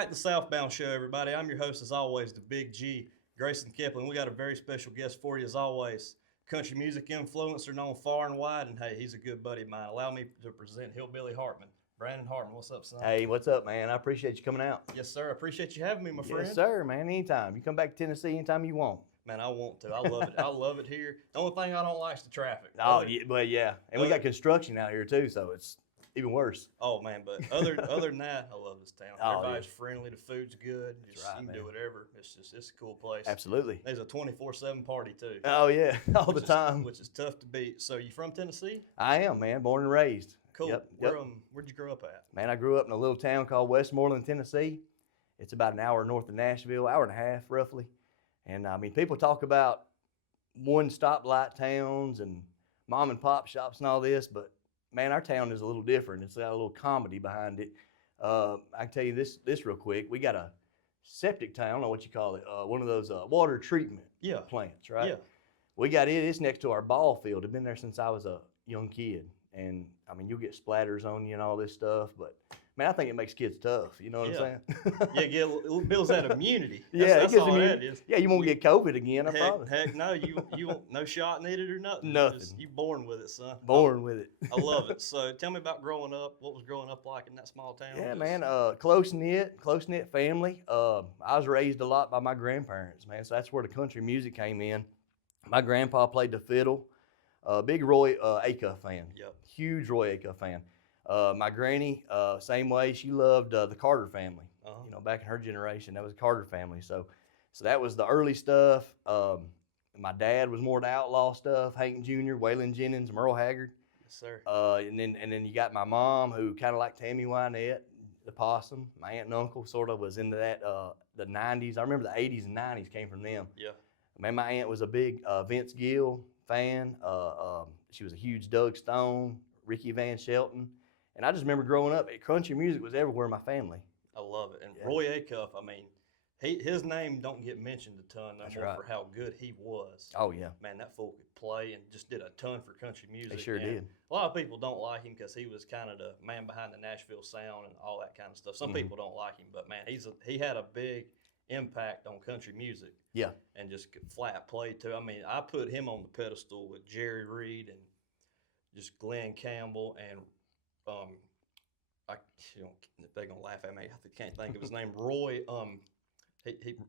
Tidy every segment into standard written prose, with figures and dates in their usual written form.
back to the Southbound Show, everybody. I'm your host, as always, the Big G, Grayson Kipling. We got a very special guest for you, as always. Country music influencer known far and wide, and hey, he's a good buddy of mine. Allow me to present Hillbilly Hartman. Brandon Hartman, what's up, son? Hey, what's up, man? I appreciate you coming out. Yes, sir. I appreciate you having me, my friend. Yes, sir, man. Anytime. You come back to Tennessee anytime you want. Man, I want to. I love it. I love it here. The only thing I don't like is the traffic. Oh, yeah, but yeah. And we got construction out here, too, so it's even worse. Oh, man, but other than that, I love this town. Oh, Everybody's friendly. The food's good. Just, right, you can man. do whatever. It's a cool place. Absolutely. There's a 24/7 party, too. Oh, yeah, all the time. Which is tough to beat. So you from Tennessee? I am, man. Born and raised. Cool. Yep. Where'd you grow up at? Man, I grew up in a little town called Westmoreland, Tennessee. It's about an hour north of Nashville, hour and a half, roughly. And, I mean, people talk about one stoplight towns and mom and pop shops and all this, but man, our town is a little different. It's got a little comedy behind it. I can tell you this real quick. We got a septic tank. I don't know what you call it. One of those water treatment plants, right? Yeah. We got it. It's next to our ball field. I've been there since I was a young kid, and I mean, you'll get splatters on you and all this stuff, but man, I think it makes kids tough. You know what I'm saying? It builds that immunity. That's all immunity. that is. Yeah, you won't get COVID again, I promise. Heck no, you won't, no shot needed or nothing. Nothing. You born with it, son. Born with it. I love it. So tell me about growing up. What was growing up like in that small town? Yeah, man, close knit family. I was raised a lot by my grandparents, man. So that's where the country music came in. My grandpa played the fiddle. Big Roy Acuff fan. Yep. Huge Roy Acuff fan. My granny, same way. She loved the Carter family. Uh-huh. You know, back in her generation, that was the Carter family. So that was the early stuff. My dad was more the outlaw stuff. Hank Jr., Waylon Jennings, Merle Haggard. Yes, sir. And then you got my mom, who kind of like Tammy Wynette, the Possum. My aunt and uncle sort of was into that. The 90s. I remember the 80s and 90s came from them. Yeah. Man, my aunt was a big Vince Gill fan. She was a huge Doug Stone, Ricky Van Shelton. And I just remember growing up, country music was everywhere in my family. I love it. And Roy Acuff, I mean, his name don't get mentioned a ton no more for how good he was. Oh, yeah. Man, that fool could play and just did a ton for country music. They sure did. A lot of people don't like him because he was kind of the man behind the Nashville sound and all that kind of stuff. Some people don't like him, but man, he had a big impact on country music. Yeah. And just flat play too. I mean, I put him on the pedestal with Jerry Reed and just Glenn Campbell and they're gonna laugh at me. I can't think of his name. Roy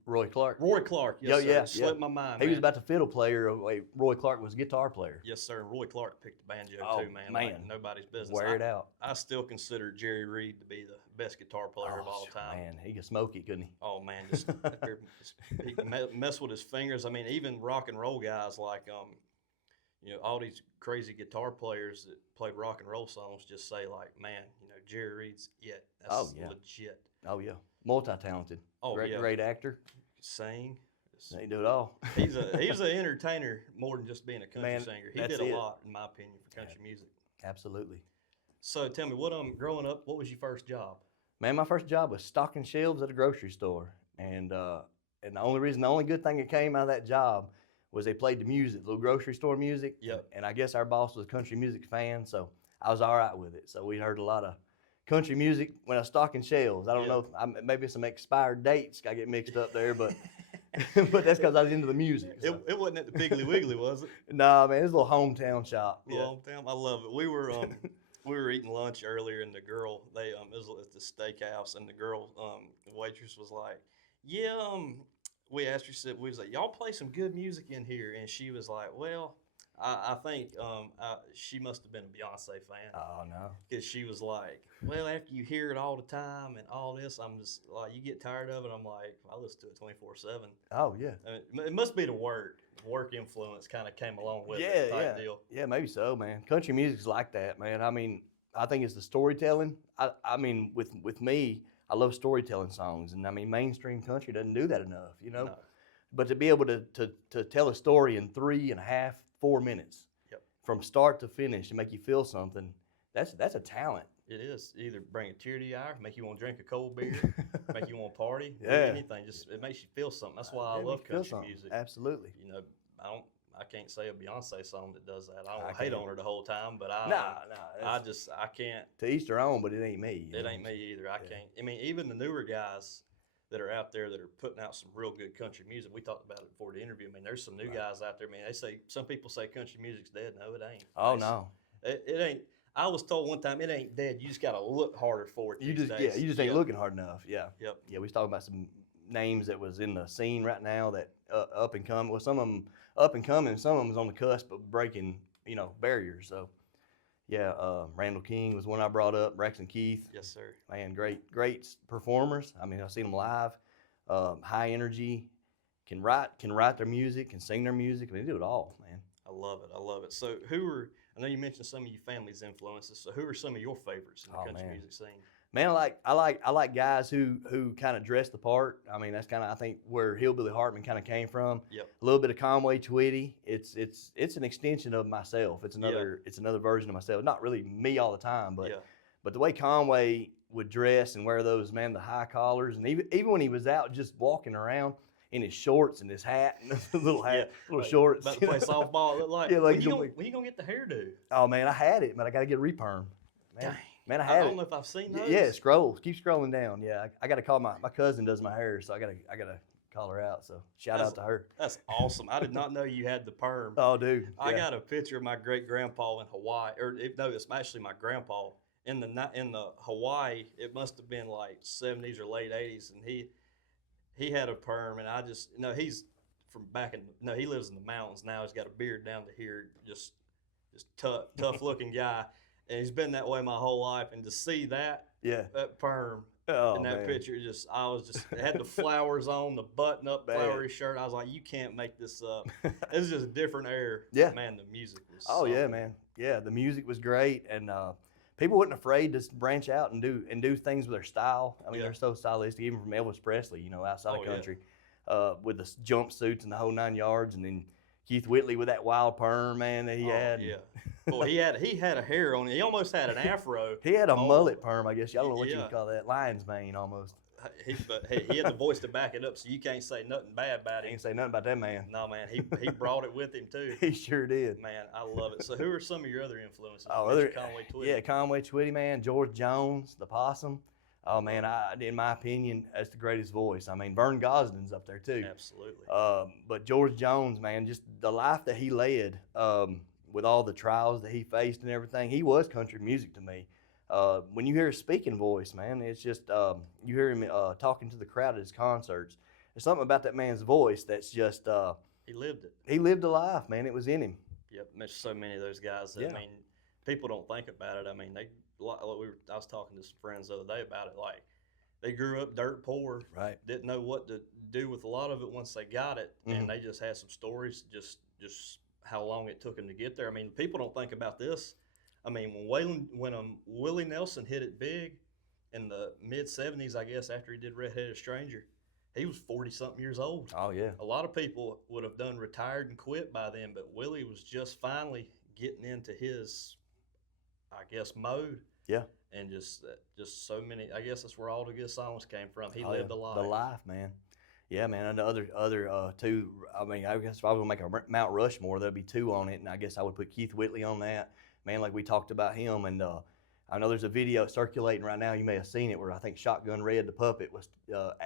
Roy Clark. Roy Clark. Yes, sir. Yeah. Slipped my mind. He was about the fiddle player. Roy Clark was a guitar player. Yes, sir. And Roy Clark picked the banjo too, man. Like nobody's business. Wear it out. I still consider Jerry Reed to be the best guitar player of all time. Man, he could smoke it, couldn't he? Oh man, he could mess with his fingers. I mean, even rock and roll guys like all these crazy guitar players that played rock and roll songs just say like, man, Jerry Reed's that's legit. Oh yeah, multi-talented. Oh great actor. Sing. He do it all. He's an entertainer more than just being a country singer. He did a lot, in my opinion, for country music. Absolutely. So tell me, growing up, what was your first job? Man, my first job was stocking shelves at a grocery store, and the only good thing that came out of that job was they played the music, little grocery store music. Yep. And I guess our boss was a country music fan, so I was all right with it. So we heard a lot of country music when I was stocking shelves. I don't know, maybe some expired dates I get mixed up there, but but that's because I was into the music. So. It wasn't at the Piggly Wiggly, was it? Nah, man, it was a little hometown shop. Hometown, I love it. We were eating lunch earlier, and the girl it was at the steakhouse, and the girl the waitress was like, we asked her, we was like, y'all play some good music in here, and she was like, well, I think she must have been a Beyonce fan. Oh, no. Because she was like, well, after you hear it all the time and all this, I'm just like, you get tired of it. I'm like, I listen to it 24/7. Oh, yeah. It must be the work influence kind of came along with it type deal. Yeah, maybe so, man. Country music's like that, man. I mean, I think it's the storytelling. I mean, with me, I love storytelling songs. And I mean, mainstream country doesn't do that enough, No. But to be able to tell a story in 3.5, 4 minutes, from start to finish, and make you feel something, that's a talent. It is. Either bring a tear to your eye, make you want to drink a cold beer, make you want to party, anything. Just it makes you feel something. That's why I love country music. Absolutely. I can't say a Beyonce song that does that. I I don't hate can't. on her the whole time, but Nah, I can't. to each their own, but it ain't me. It ain't me either. I can't. I mean, even the newer guys that are out there that are putting out some real good country music. We talked about it before the interview. I mean, there's some new guys out there. Man, they say some people say country music's dead. No, it ain't. Oh no, it ain't. I was told one time it ain't dead. You just got to look harder for it. you these just days. you just ain't looking hard enough. Yeah. Yep. Yeah, we was talking about some names that was in the scene right now that up and coming. Well, some of them up and coming, some of them was on the cusp of breaking, barriers. So, yeah, Randall King was one I brought up. Braxton Keith, Yes, sir. man, great performers. I mean, I've seen them live. High energy, can write their music, can sing their music. I mean, they do it all, man. I love it. I love it. So, I know you mentioned some of your family's influences. So, who are some of your favorites in the country music scene? Man, I like guys who kind of dress the part. I mean, that's kind of I think where Hillbilly Hartman kind of came from. Yep. A little bit of Conway Twitty. It's an extension of myself. It's another version of myself. Not really me all the time, but the way Conway would dress and wear those the high collars, and even when he was out just walking around in his shorts and his hat and the little hat, little shorts. About to play softball. It looked like, when you gonna get the hairdo? Oh man, I had it, but I got to get a reperm. Man. Dang. Man, I had it. don't know if I've seen those. Yeah, keep scrolling down. Yeah, I got to call my cousin does my hair, so I gotta call her out. So shout out to her. That's awesome. I did not know you had the perm. Oh, dude, I got a picture of my great grandpa in Hawaii, it's actually my grandpa in the Hawaii. It must have been like 70s or late 80s, and he had a perm, and I just he's from back in he lives in the mountains now. He's got a beard down to here, just tough looking guy. And he's been that way my whole life, and to see that perm in that picture, it had the flowers on, the button-up flowery shirt. I was like, you can't make this up. It's just a different air. Yeah, man, the music was. Oh yeah, man. Yeah, the music was great, and people weren't afraid to branch out and do things with their style. I mean, they're so stylistic, even from Elvis Presley, outside of country, with the jumpsuits and the whole 9 yards, and then Keith Whitley with that wild perm, man, that he had. Yeah. Boy, he had a hair on it. He almost had an afro. He had a mullet perm, I guess. I don't know what you would call that. Lion's mane, almost. But he had the voice to back it up, so you can't say nothing bad about him. Can't say nothing about that man. No, man, he brought it with him too. He sure did. Man, I love it. So, who are some of your other influences? Conway Twitty. Yeah, Conway Twitty, man. George Jones, the Possum. Oh man, in my opinion, that's the greatest voice. I mean, Vern Gosdin's up there too. Absolutely. But George Jones, man, just the life that he led, with all the trials that he faced and everything, he was country music to me. When you hear his speaking voice, man, it's just you hear him talking to the crowd at his concerts. There's something about that man's voice that's just he lived it. He lived a life, man. It was in him. Yep, there's so many of those guys that I mean, people don't think about it. I mean, I was talking to some friends the other day about it. Like, they grew up dirt poor, right? Didn't know what to do with a lot of it once they got it, and they just had some stories, just how long it took them to get there. I mean, people don't think about this. I mean, when Willie Nelson hit it big in the mid '70s, I guess after he did Red-Headed Stranger, he was 40-something years old. Oh yeah. A lot of people would have done retired and quit by then, but Willie was just finally getting into his, I guess, mode. Yeah. And just so many. I guess that's where all the good songs came from. He lived a life. The life, man. Yeah, man. And the other two. I mean, I guess if I was gonna make a Mount Rushmore, there'd be two on it, and I guess I would put Keith Whitley on that. Man, like we talked about him, and I know there's a video circulating right now. You may have seen it where I think Shotgun Red the puppet was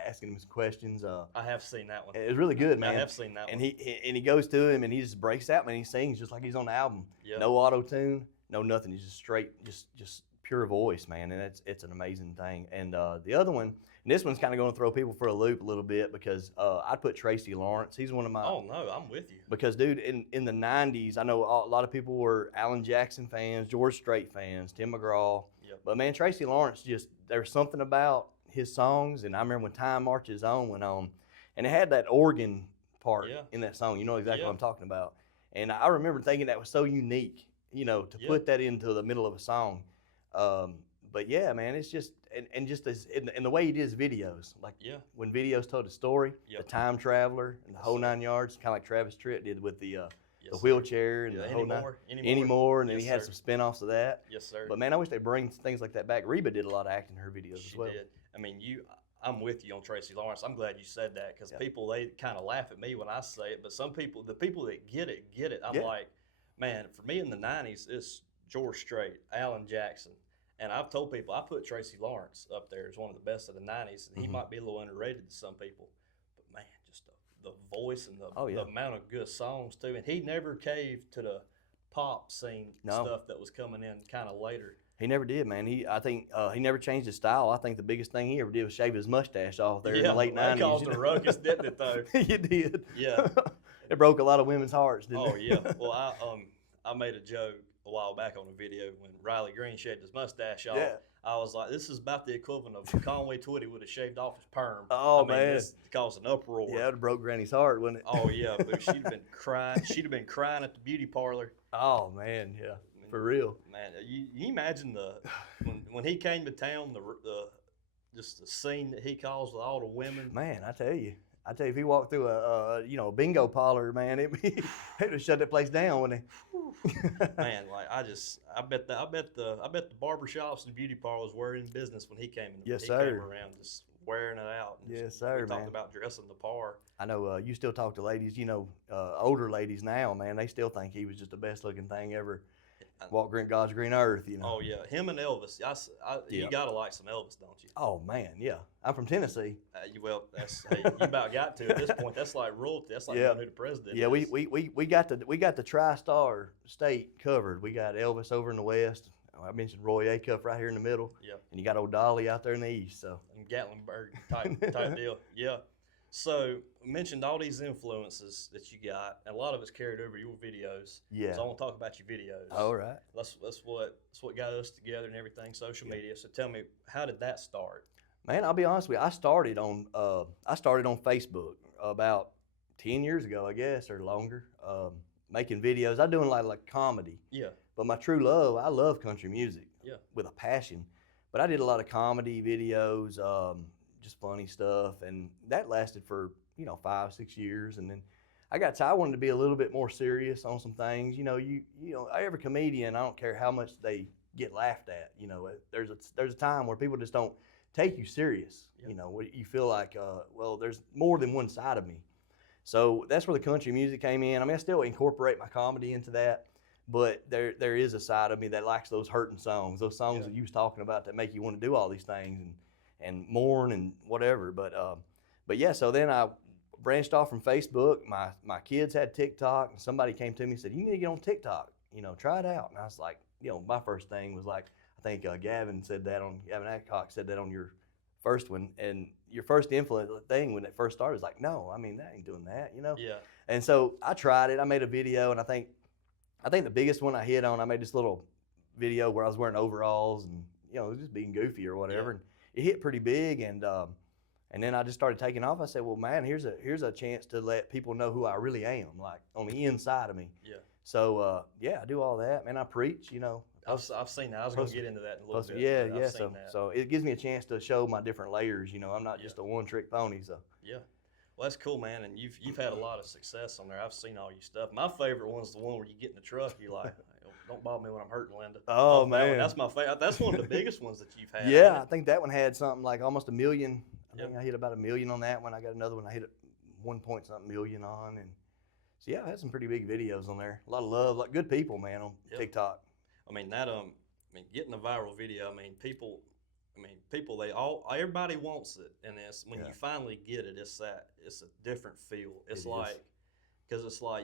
asking him some questions. I have seen that one. It was really good, man. I have seen that and one. And he goes to him and he just breaks out, man. He sings just like he's on the album. Yep. No auto tune, no nothing. He's just straight, just pure voice, man. And it's an amazing thing. And the other one, and this one's kind of going to throw people for a loop a little bit because I'd put Tracy Lawrence. He's one of my. Oh no, I'm with you. Because dude, in the '90s, I know a lot of people were Alan Jackson fans, George Strait fans, Tim McGraw. Yep. But man, Tracy Lawrence, just there's something about his songs, and I remember when Time Marches On went on, and it had that organ part in that song. You know exactly what I'm talking about. And I remember thinking that was so unique, to put that into the middle of a song. But yeah, man, it's just and just as in the way he did his videos, like when videos told a story, the time traveler and the whole 9 yards, kind of like Travis Tritt did with the wheelchair and the whole anymore, and then he had some spinoffs of that. Yes, sir. But man, I wish they'd bring things like that back. Reba did a lot of acting in her videos as well. She did. I mean, I'm with you on Tracy Lawrence. I'm glad you said that because Yeah. people they kind of laugh at me when I say it, but some people, the people that get it, get it. I'm Yeah. like, man, for me in the '90s, it's George Strait, Alan Jackson, and I've told people I put Tracy Lawrence up there as one of the best of the '90s, and he might be a little underrated to some people, but man, just the voice and Oh, yeah. the amount of good songs too, and he never caved to the pop scene No. stuff that was coming in kind of later. He never did, man. I think he never changed his style. I think the biggest thing he ever did was shave his mustache off there in the late that '90s. caused a ruckus, didn't it? Though. It did. Yeah. It broke a lot of women's hearts, didn't Oh it? yeah. Well, I made a joke a while back on a video when Riley Green shaved his mustache off. Yeah. I was like, this is about the equivalent of Conway Twitty would have shaved off his perm. Oh, I mean, man. This caused an uproar. Yeah, it would've broke Granny's heart, wouldn't it? Oh yeah, but she'd have been crying. She'd have been crying at the beauty parlor. Oh man, yeah, for real. Man, you imagine when he came to town, the just the scene that he caused with all the women. Man, I tell you, if he walked through a bingo parlor, man, it'd have shut that place down, wouldn't it? Man, like I bet the barbershops and beauty parlors were in business when he came in. Yes, he sir. came around just wearing it out. And Yes, sir, we man. talked about dressing the par. I know you still talk to ladies, older ladies now, man. They still think he was just the best looking thing ever. Walk God's green earth, Oh yeah, him and Elvis. You gotta like some Elvis, don't you? Oh man, yeah. I'm from Tennessee. Hey, you about got to at this point. That's like royalty. That's like knowing who the president Yeah, is. we got the tri-star state covered. We got Elvis over in the west. I mentioned Roy Acuff right here in the middle. Yeah. And you got old Dolly out there in the east. So. And Gatlinburg type deal. Yeah. So we mentioned all these influences that you got, and a lot of it's carried over your videos. Yeah. So I want to talk about your videos. All right. That's what got us together and everything. Social media. So tell me, how did that start? Man, I'll be honest with you. I started on Facebook about 10 years ago, I guess, or longer. Making videos. I'm doing like comedy. Yeah. But my true love, I love country music. Yeah. With a passion. But I did a lot of comedy videos, just funny stuff, and that lasted for 5-6 years, and then I wanted to be a little bit more serious on some things. Every comedian, I don't care how much they get laughed at. There's a time where people just don't take you serious. Yep. You feel like, there's more than one side of me. So that's where the country music came in. I mean, I still incorporate my comedy into that, but there is a side of me that likes those hurting songs, those songs that you was talking about that make you want to do all these things and mourn and whatever. But yeah, so then I branched off from Facebook. My kids had TikTok, and somebody came to me and said, you need to get on TikTok, try it out. And I was like, my first thing was like, I think Gavin Adcock said that on your first one, and your first influence thing when it first started was like, no, I mean, that ain't doing that, Yeah. And so I tried it. I made a video, and I think the biggest one I hit on, I made this little video where I was wearing overalls and just being goofy or whatever. And it hit pretty big, and then I just started taking off. I said, well, man, here's a chance to let people know who I really am, like on the inside of me. Yeah. So I do all that, man. I preach, I've seen that. I was going to get into that in a little bit. Yeah, but yeah. I've seen that. So it gives me a chance to show my different layers. I'm not just a one-trick pony. So yeah. Well, that's cool, man, and you've had a lot of success on there. I've seen all your stuff. My favorite one's the one where you get in the truck. You're like, hey, don't bother me when I'm hurting, Linda. Oh man, that's my favorite. That's one of the biggest ones that you've had. Yeah, I think that one had something like almost 1 million. I think Yep. I hit about 1 million on that one. I got another one I hit 1 point something million on, and so yeah, I had some pretty big videos on there. A lot of love, like good people, man, on TikTok. I mean getting a viral video. People, everybody wants it, and when you finally get it, it's a different feel. It's like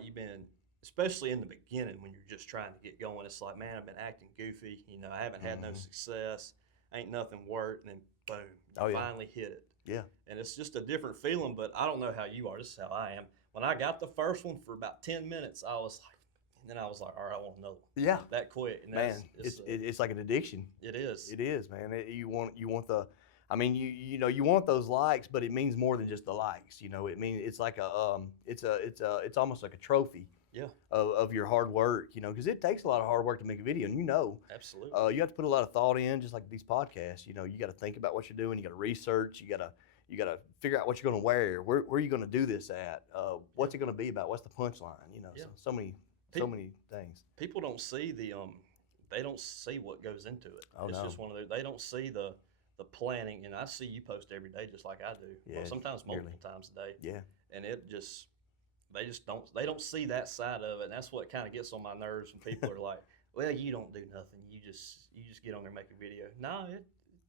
you've been, especially in the beginning when you're just trying to get going. It's like, man, I've been acting goofy. I haven't had no success. Ain't nothing worked, and then boom, finally hit it. Yeah. And it's just a different feeling. But I don't know how you are. This is how I am. When I got the first one for about 10 minutes, I was like. And then I was like, all right, I want another one. Yeah. That quick. And man, it's like an addiction. It is. It is, man. You want the, you want those likes, but it means more than just the likes. It means it's like it's almost like a trophy. Yeah. Of your hard work, because it takes a lot of hard work to make a video, and absolutely. You have to put a lot of thought in, just like these podcasts. You got to think about what you're doing. You got to research. You got to figure out what you're going to wear. Where are you going to do this at? What's it going to be about? What's the punchline? So many things. People don't see they don't see what goes into it. It's just one of those. They don't see the the planning, and I see you post every day just like I do. Yeah, Well, sometimes nearly. multiple times a day. Yeah. And it just they don't see that side of it, and that's what kind of gets on my nerves when people are like, "Well, you don't do nothing. You just get on there and make a video." No, it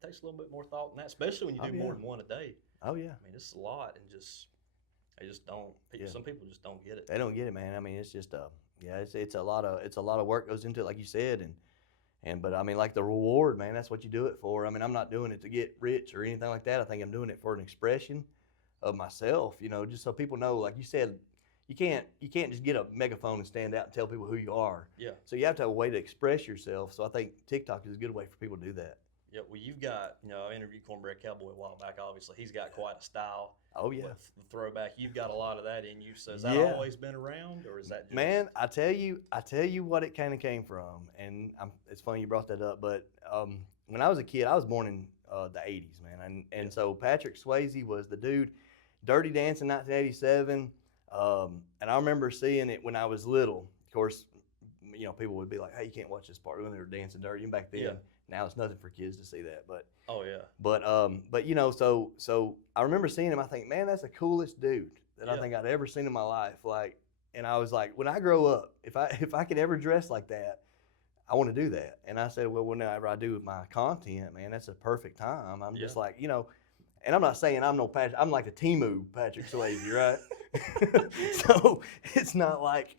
takes a little bit more thought than that, especially when you Oh do yeah. more than one a day. Oh yeah. I mean, it's a lot, and just they just don't. Yeah. Some people just don't get it. They don't get it, man. I mean, it's just yeah, it's a lot of work goes into it, like you said, and but I mean, like the reward, man. That's what you do it for. I mean, I'm not doing it to get rich or anything like that. I think I'm doing it for an expression of myself, you know, just so people know, like you said, you can't just get a megaphone and stand out and tell people who you are. Yeah. So you have to have a way to express yourself. So I think TikTok is a good way for people to do that. Yeah, well, you've got, I interviewed Cornbread Cowboy a while back. Obviously, he's got quite a style. Oh yeah. With the throwback, you've got a lot of that in you. So has that Yeah. always been around, or is that just... Man, I tell you what it kind of came from, and it's funny you brought that up. But when I was a kid, I was born in the '80s, man, and so Patrick Swayze was the dude. Dirty Dancing, 1987, and I remember seeing it when I was little. Of course, you know, people would be like, "Hey, you can't watch this part when they were dancing dirty." And back then, Yeah. now it's nothing for kids to see that. Oh yeah. But you know, so I remember seeing him. I think, man, that's the coolest dude that I Yeah. think I'd ever seen in my life. Like, and I was like, when I grow up, if I could ever dress like that, I want to do that. And I said, well, whenever I do with my content, man, that's a perfect time. I'm just like, you know. And I'm not saying I'm no Patrick. I'm like a Timu Patrick Swayze, right? So it's not like,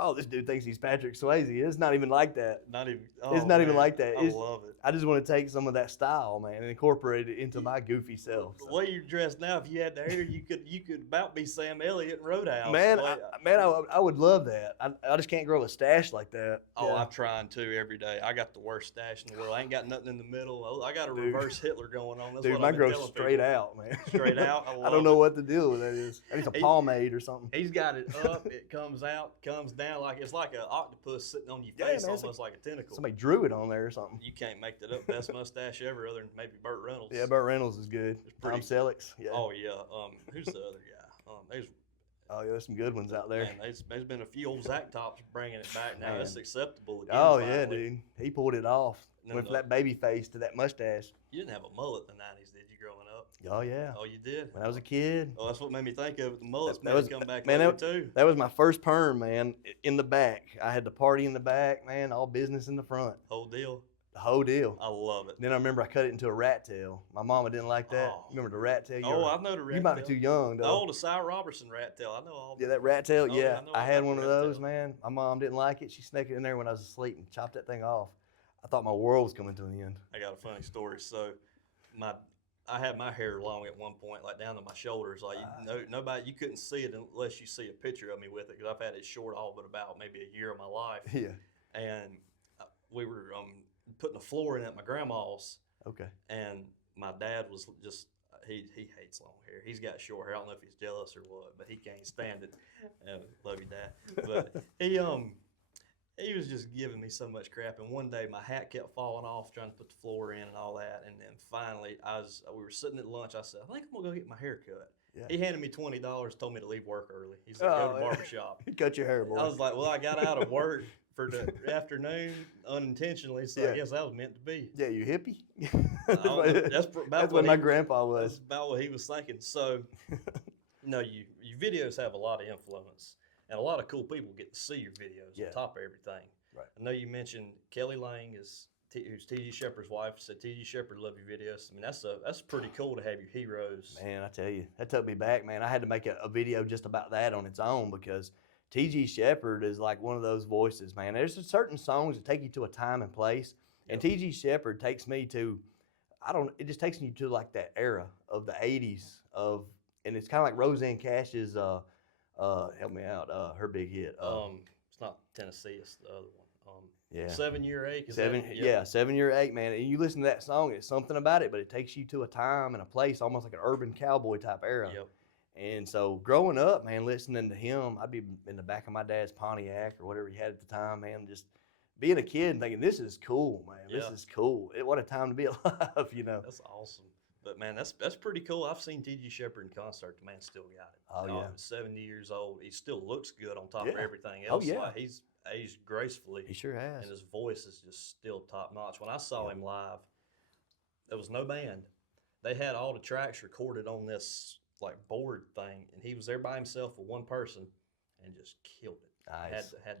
oh, this dude thinks he's Patrick Swayze. It's not even like that. Not even. It's not even like that. I love it. I just want to take some of that style, man, and incorporate it into my goofy self. The way you're dressed now, if you had the hair, you could about be Sam Elliott in Roadhouse. Man, I would love that. I just can't grow a stash like that. Oh, Yeah. I'm trying to every day. I got the worst stash in the world. I ain't got nothing in the middle. I got a reverse Hitler going on. That's Dude, what mine I've been grows telling straight people. out, man. Straight out. I don't know what the deal with that is. I need some pomade or something. He's got it up. It comes out, comes down like it's like an octopus sitting on your face, man, almost like a tentacle. Somebody drew it on there or something. You can't make that up. Best mustache ever, other than maybe Burt Reynolds. Yeah, Burt Reynolds is good. Tom Selleck's. Yeah. Oh yeah. Who's the other guy? Oh yeah, there's some good ones out there. Man, there's been a few old Zach Tops bringing it back now. Man. It's acceptable again. Oh finally. yeah, dude. He pulled it off. Went from that baby face to that mustache. You didn't have a mullet in the '90s, did you, growing up? Oh yeah. Oh, you did. When I was a kid. Oh, that's what made me think of it. The mullets That was come back man. later too. That was my first perm, man. In the back, I had the party in the back, man. All business in the front. Whole deal. The whole deal. I love it. Then I remember I cut it into a rat tail. My mama didn't like that. Oh. Remember the rat tail? I know the rat You might tail. be too young, though. Oh, the Cy Robertson rat tail. I know all. Yeah, that rat tail. Oh, Yeah, yeah, I know I all had about one of the rat those, tail. man. My mom didn't like it. She snuck it in there when I was asleep and chopped that thing off. I thought my world was coming to an end. I got a funny story. So, I had my hair long at one point, like down to my shoulders. Like nobody, you couldn't see it unless you see a picture of me with it, because I've had it short all but about maybe a year of my life. Yeah. And we were putting a floor in at my grandma's. Okay. And my dad was just he hates long hair. He's got short hair. I don't know if he's jealous or what, but he can't stand it. Love you, Dad. But he was just giving me so much crap. And one day my hat kept falling off trying to put the floor in and all that. And then finally we were sitting at lunch. I said, I think I'm gonna go get my hair cut. Yeah. He handed me $20, told me to leave work early. He said, go to the barbershop. Cut your hair, boy. I was like, well, I got out of work for the afternoon unintentionally, so I guess that was meant to be. Yeah, you hippie? That's what my grandpa was. That's about what he was thinking. So, your videos have a lot of influence, and a lot of cool people get to see your videos on top of everything. Right. I know you mentioned Kelly Lang who's T.G. Shepherd's wife. Said T.G. Shepherd love your videos. I mean, that's pretty cool to have your heroes. Man, I tell you, that took me back, man. I had to make a video just about that on its own, because T.G. Shepherd is like one of those voices, man. There's certain songs that take you to a time and place, and T.G. Shepherd takes me to, it just takes me to like that era of the 80s and it's kind of like Roseanne Cash's, help me out, her big hit. It's not Tennessee, it's the other one. 7 Year Ache. 7 Year Ache, man. And you listen to that song, it's something about it, but it takes you to a time and a place, almost like an urban cowboy type era. Yep. And so growing up, man, listening to him, I'd be in the back of my dad's Pontiac or whatever he had at the time, man, just being a kid and thinking, this is cool, man. Yeah. This is cool. What a time to be alive, you know. That's awesome. But, man, that's pretty cool. I've seen T.G. Shepherd in concert. The man still got it. Oh, yeah. He's 70 years old. He still looks good on top of Yeah. everything else. Oh, yeah. Like, he's aged gracefully. He sure has. And his voice is just still top notch. When I saw him live, there was no band. They had all the tracks recorded on this like board thing, and he was there by himself with one person, and just killed it. Nice. Had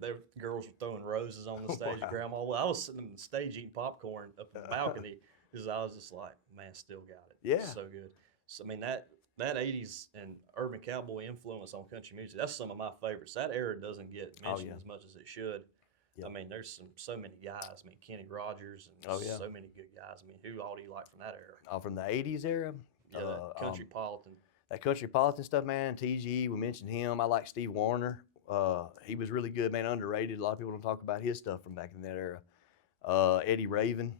their girls were throwing roses on the stage. Wow. Grandma, well, I was sitting on the stage eating popcorn up in the balcony because I was just like, man, still got it. Yeah. So good. So I mean that '80s and urban cowboy influence on country music. That's some of my favorites. That era doesn't get mentioned as much as it should. Yep. I mean, there's so many guys. I mean, Kenny Rogers and so many good guys. I mean, who all do you like from that era? Oh, from the '80s era. Yeah, that country politan. That country politan stuff, man. TG, we mentioned him. I like Steve Wariner. He was really good, man. Underrated. A lot of people don't talk about his stuff from back in that era. Eddie Raven.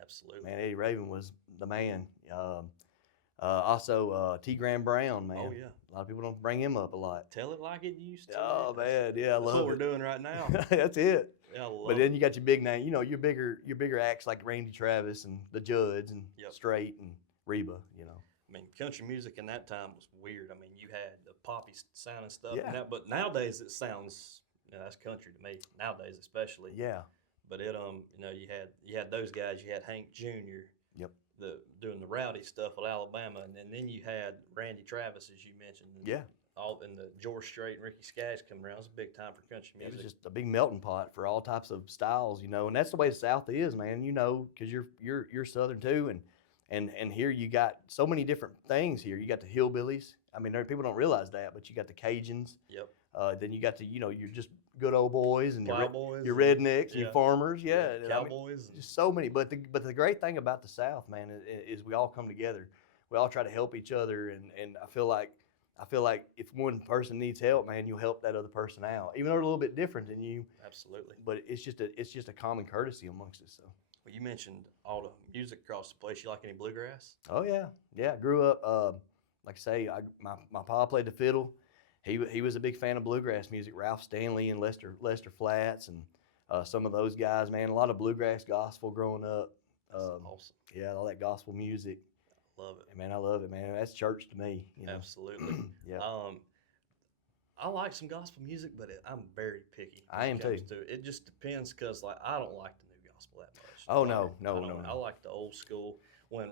Absolutely. Man, Eddie Raven was the man. Also, T. Graham Brown, man. Oh, yeah. A lot of people don't bring him up a lot. Tell it like it used to. Oh, man. Yeah, I love it. That's what we're doing right now. That's it. Yeah, I love But then you got your big name, you know, your bigger acts like Randy Travis and the Judds and Strait and Reba, you know. I mean, country music in that time was weird. I mean, you had the poppy sound and stuff. Yeah. But nowadays it sounds, that's country to me. Nowadays, especially. Yeah. But it, you had those guys. You had Hank Jr. Yep. Doing the rowdy stuff with Alabama, and then you had Randy Travis, as you mentioned. Yeah. All in the George Strait and Ricky Skaggs coming around. It was a big time for country music. It was just a big melting pot for all types of styles, you know, and that's the way the South is, man. You know, because you're Southern too, and here you got so many different things. Here you got the hillbillies. I mean, people don't realize that, but you got the Cajuns. Yep. Then you got the, you know, you're just good old boys and Plowboys, your rednecks, and your farmers, cowboys. I mean, just so many. But the great thing about the South, man, is we all come together. We all try to help each other, and I feel like if one person needs help, man, you'll help that other person out, even though they're a little bit different than you. Absolutely. But it's just a common courtesy amongst us. So. Well, you mentioned all the music across the place. You like any bluegrass? Oh yeah. I grew up. Like I say, my pa played the fiddle. He was a big fan of bluegrass music. Ralph Stanley and Lester Flats and some of those guys, man. A lot of bluegrass gospel growing up. That's awesome. Yeah, all that gospel music. Love it. Man, I love it, man. That's church to me. You know? Absolutely. Yeah. I like some gospel music, but I'm very picky. I am too. It just depends, because like I don't like the new gospel that much. Oh no. I like the old school. When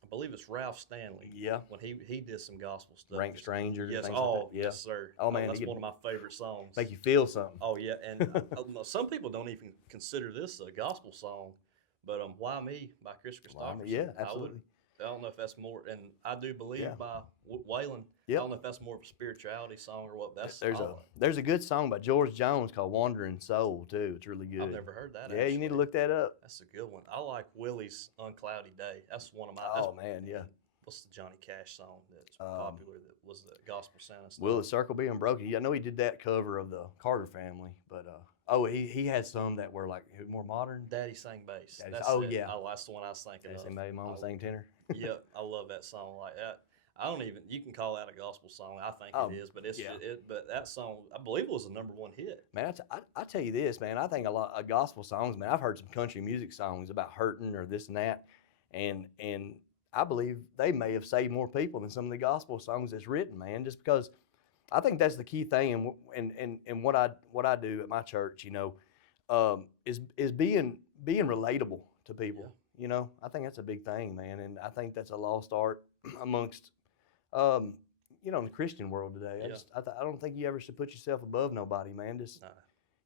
I believe it's Ralph Stanley. Yeah. When he did some gospel stuff. Rank Stranger. Yes. Things Oh, like that. Yeah. yes, sir. Oh man, that's one of my favorite songs. Make you feel something. Oh yeah, and some people don't even consider this a gospel song, but "Why Me" by Chris Christopherson. Yeah, absolutely. I don't know if that's more, and I do believe by Waylon. Yep. I don't know if that's more of a spirituality song or what. There's a good song by George Jones called "Wandering Soul" too. It's really good. I've never heard that. Yeah, you need to look that up. That's a good one. I like Willie's "Uncloudy Day." That's one of my. Oh man, yeah. What's the Johnny Cash song that's popular that was the gospel Santa stuff? Will the Circle Be Unbroken? I know he did that cover of the Carter Family, but he had some that were like more modern. Daddy Sang Bass. Yeah. That's the one I was thinking of. Daddy Sang Mama Sang Tenor. Yeah, I love that song like that. You can call that a gospel song. I think it is, but but that song, I believe it was a #1 hit. Man, I tell you this, man, I think a lot of gospel songs, man, I've heard some country music songs about hurting or this and that, and I believe they may have saved more people than some of the gospel songs that's written, man, just because I think that's the key thing, and what I do at my church, you know, is being relatable to people. Yeah. You know, I think that's a big thing, man, and I think that's a lost art amongst, you know, in the Christian world today. I don't think you ever should put yourself above nobody, man.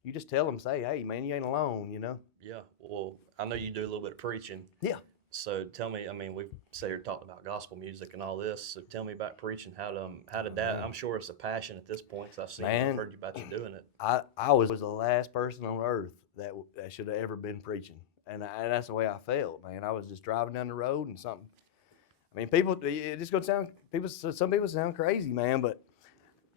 You just tell them, say, hey, man, you ain't alone, you know. Yeah. Well, I know you do a little bit of preaching. Yeah. So tell me, I mean, we've sat here talking about gospel music and all this. So tell me about preaching. How did that? I'm sure it's a passion at this point, because I've heard about you doing it. I was the last person on earth that should have ever been preaching, and that's the way I felt, man. I was just driving down the road and something. I mean, some people sound crazy, man, but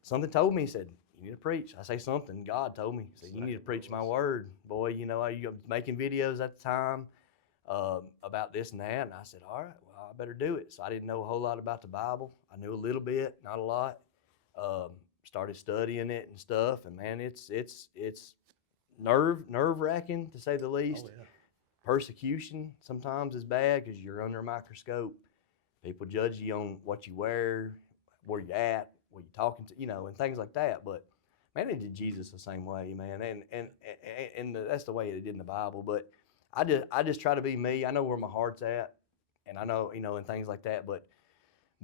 something told me, said, you need to preach. I say something. God told me, he said, you need to preach my word, boy. You know, you making videos at the time. About this and that, and I said, all right, well, I better do it. So I didn't know a whole lot about the Bible. I knew a little bit, not a lot. Started studying it and stuff, and man, it's nerve-wracking to say the least. Oh, yeah. Persecution sometimes is bad because you're under a microscope. People judge you on what you wear, where you at, what you talking to, you know, and things like that. But man, they did Jesus the same way, man, and that's the way it did in the Bible. But I just try to be me. I know where my heart's at, and I know, and things like that. But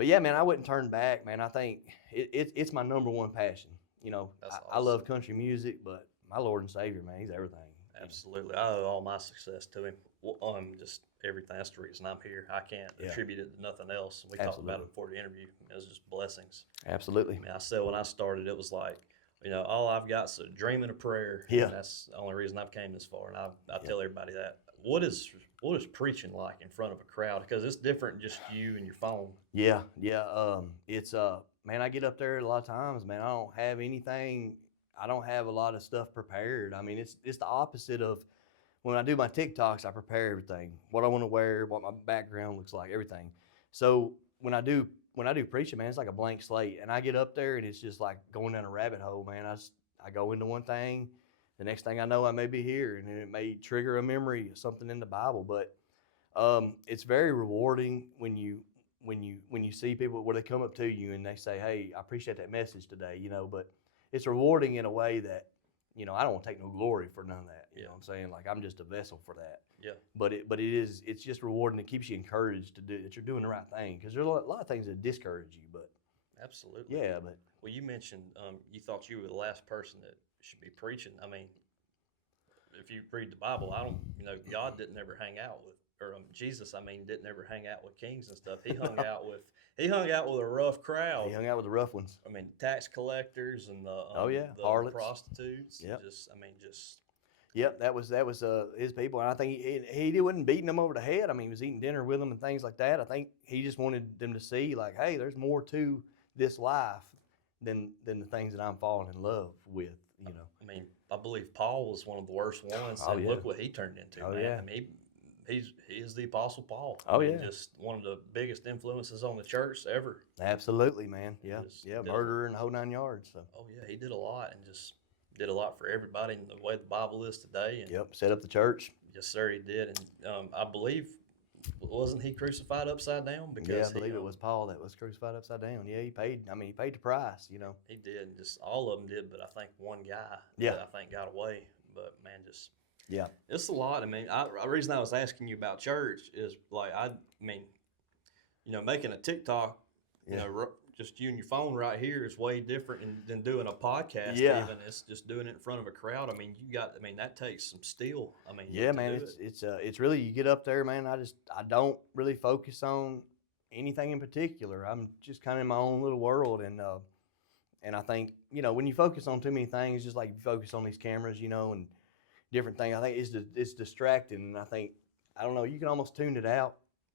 yeah, man, I wouldn't turn back, man. I think it's my number one passion. That's I love awesome. country music, but my Lord and Savior, man, He's everything. Absolutely. I owe all my success to him. Just everything. That's the reason I'm here. I can't Yeah, attribute it to nothing else. We talked about absolutely, it before the interview. It was just blessings. absolutely. I mean, I said when I started, it was like, all I've got is a dream and a prayer, Yeah, and that's the only reason I've came this far. And I yeah, tell everybody that. What is preaching like in front of a crowd? Because it's different than just you and your phone. yeah, yeah. It's man, I get up there a lot of times, man. I don't have anything. I don't have a lot of stuff prepared. I mean, it's the opposite of when I do my TikToks. I prepare everything, what I want to wear, what my background looks like, everything. So when I do preaching, man, it's like a blank slate, and I get up there and it's just like going down a rabbit hole, man. I go into one thing, the next thing I know, I may be here, and it may trigger a memory of something in the Bible. But it's very rewarding when you see people where they come up to you and they say, "Hey, I appreciate that message today," But it's rewarding in a way that I don't want to take no glory for none of that. You Yeah, know what I'm saying? Like I'm just a vessel for that. yeah, But it's just rewarding. It keeps you encouraged to do that. You're doing the right thing because there's a lot of things that discourage you. But absolutely. yeah, but Well, you mentioned you thought you were the last person that should be preaching. I mean, if you read the Bible, I don't, God didn't ever hang out with, or Jesus, I mean, didn't ever hang out with kings and stuff. He hung out with a rough he crowd. hung out with the rough ones. I mean, tax collectors and Oh yeah, the harlots. prostitutes, and Yep. just Yep, that was his people, and I think he wasn't beating them over the head. I mean, he was eating dinner with them and things like that. I think he just wanted them to see, like, hey, there's more to this life than the things that I'm falling in love with. I mean, I believe Paul was one of the worst ones, Oh and yeah, look what he turned into, oh man. yeah, I mean, he is the Apostle Paul. I oh mean, yeah, just one of the biggest influences on the church ever. absolutely, man. He Yeah, just yeah, did a murderer and the whole 9 yards. So Oh yeah, he did a lot and just did a lot for everybody in the way the Bible is today. And yep, set up the church. yes, sir, he did. And I believe wasn't he crucified upside down Yeah, I because believe it was Paul that was crucified upside down. Yeah, he paid. I mean, he paid the price. he did. And just all of them did, but I think one guy Yeah, that I think got away. But man, just yeah, it's a lot. I mean, the reason I was asking you about church is like I mean, making a TikTok, yeah, just you and your phone right here is way different than doing a podcast. yeah. Even it's just doing it in front of a crowd. I mean, that takes some skill. I mean, Yeah, to man, do it. it's really you get up there, man. I don't really focus on anything in particular. I'm just kind of in my own little world, and I think when you focus on too many things, just like you focus on these cameras, and different things, I think it's distracting, and I don't know, you can almost tune it out.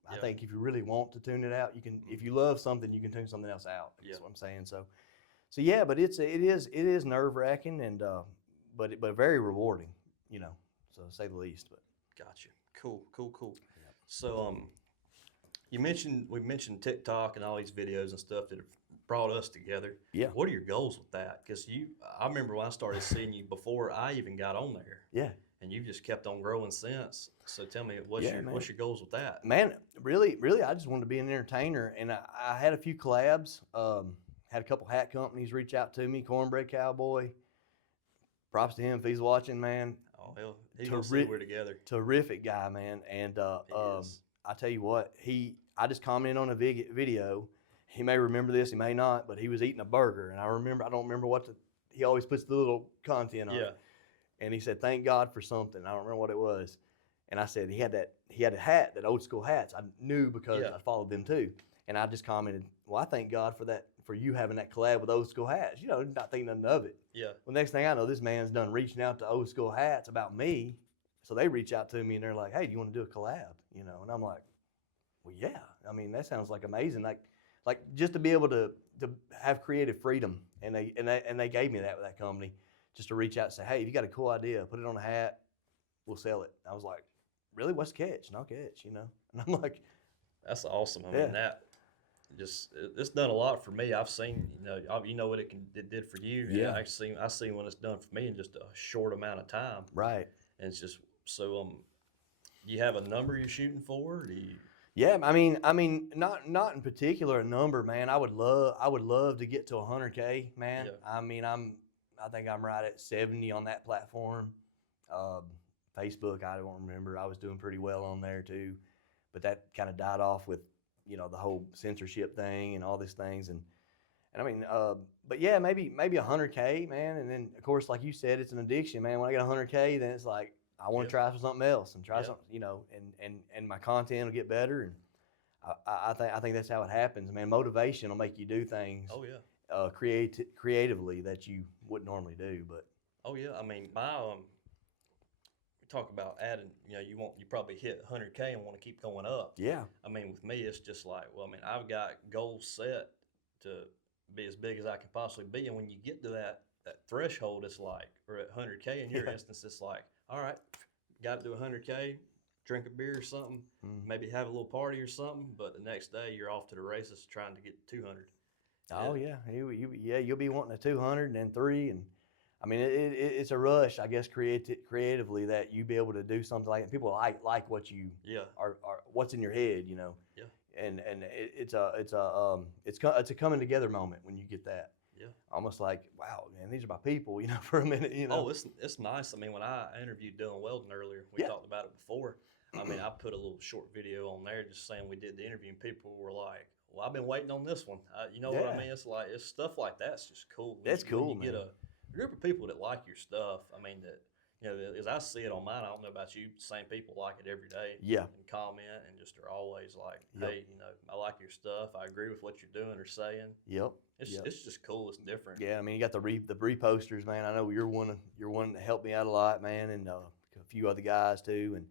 I Yeah, think if you really want to tune it out, you can. If mhm, you love something, you can tune something else out. yeah, That's what I'm saying. So yeah, but it is nerve wracking and but very rewarding, so to say the least. But gotcha. Cool, cool, cool. yeah. So we mentioned TikTok and all these videos and stuff that have brought us together. Yeah. What are your goals with that? Because I remember when I started seeing you before I even got on there, Yeah. and you've just kept on growing since. So tell me, Yeah, man. what's your goals with that? Man, really, I just wanted to be an entertainer, and I had a few collabs. Had a couple hat companies reach out to me. Cornbread Cowboy, props to him if he's watching, man. Oh hell, he's gonna see we're together. Terrific guy, man. And He is. I tell you what, I just commented on a video. He may remember this, he may not, but he was eating a burger, and I don't remember he always puts the little content on Yeah, it. And he said, "Thank God for something." I don't remember what it was. And I said he had a hat, that old school hats. I knew because yeah, I followed them too. And I just commented, "Well, I thank God for you having that collab with old school hats." Not thinking nothing of it. yeah. Well, next thing I know, this man's done reaching out to old school hats about me. So they reach out to me and they're like, "Hey, do you want to do a collab?" And I'm like, "Well, yeah." I mean, that sounds like amazing. Like just to be able to have creative freedom, and they gave me that with that company, just to reach out and say, "Hey, if you got a cool idea, put it on a hat, we'll sell it." And I was like, "Really? What's the catch?" No catch. And I'm like, That's awesome. I "Yeah, mean it's done a lot for me. I've seen what it did for you. And yeah, I seen what it's done for me in just a short amount of time. right." And it's just so you have a number you're shooting for? Or do you? Yeah, I mean, not in particular a number, man. I would love to get to 100K, man. Yeah, I mean, I think I'm right at 70 on that platform. Um, Facebook, I don't remember. I was doing pretty well on there too, but that kind of died off with the whole censorship thing and all these things. And I mean, but yeah, maybe 100K, man. And then of course, like you said, it's an addiction, man. When I get 100K, then it's like I want Yeah. to try something else and try Yeah. something, and my content will get better. And I think that's how it happens, man. Motivation will make you do things Oh yeah. creatively that you wouldn't normally do. But Oh yeah. I mean, my we talk about adding. You probably hit 100K and want to keep going up. yeah, I mean, with me, it's just like, well, I mean, I've got goals set to be as big as I can possibly be, and when you get to that threshold, it's like, or at 100K in your Yeah. instance, it's like, all right, got to do 100K, drink a beer or something, mm. maybe have a little party or something, but the next day you're off to the races trying to get to 200. Oh yeah, you'll be wanting a 200 and then three, and I mean it's a rush, I guess, creatively that you be able to do something like that. People like what you Yeah, are what's in your head, yeah, and it's a coming together moment when you get that. yeah. Almost like, wow, man, these are my people, for a minute, Oh, it's nice. I mean, when I interviewed Dylan Weldon earlier, we Yeah. talked about it before. I mean, I put a little short video on there just saying we did the interview, and people were like, "Well, I've been waiting on this one." You know what I Yeah. mean? It's stuff like that's just cool. That's cool, when you get man. a group of people that like your stuff. I mean, that as I see it on mine. I don't know about you. Same people like it every day. Yeah. And comment and just are always like, Yep. "Hey, I like your stuff. I agree with what you're doing or saying." Yep. It's Yep. it's just cool. It's different. Yeah, I mean, you got the reposters, man. I know you're one to help me out a lot, man, and a few other guys too. And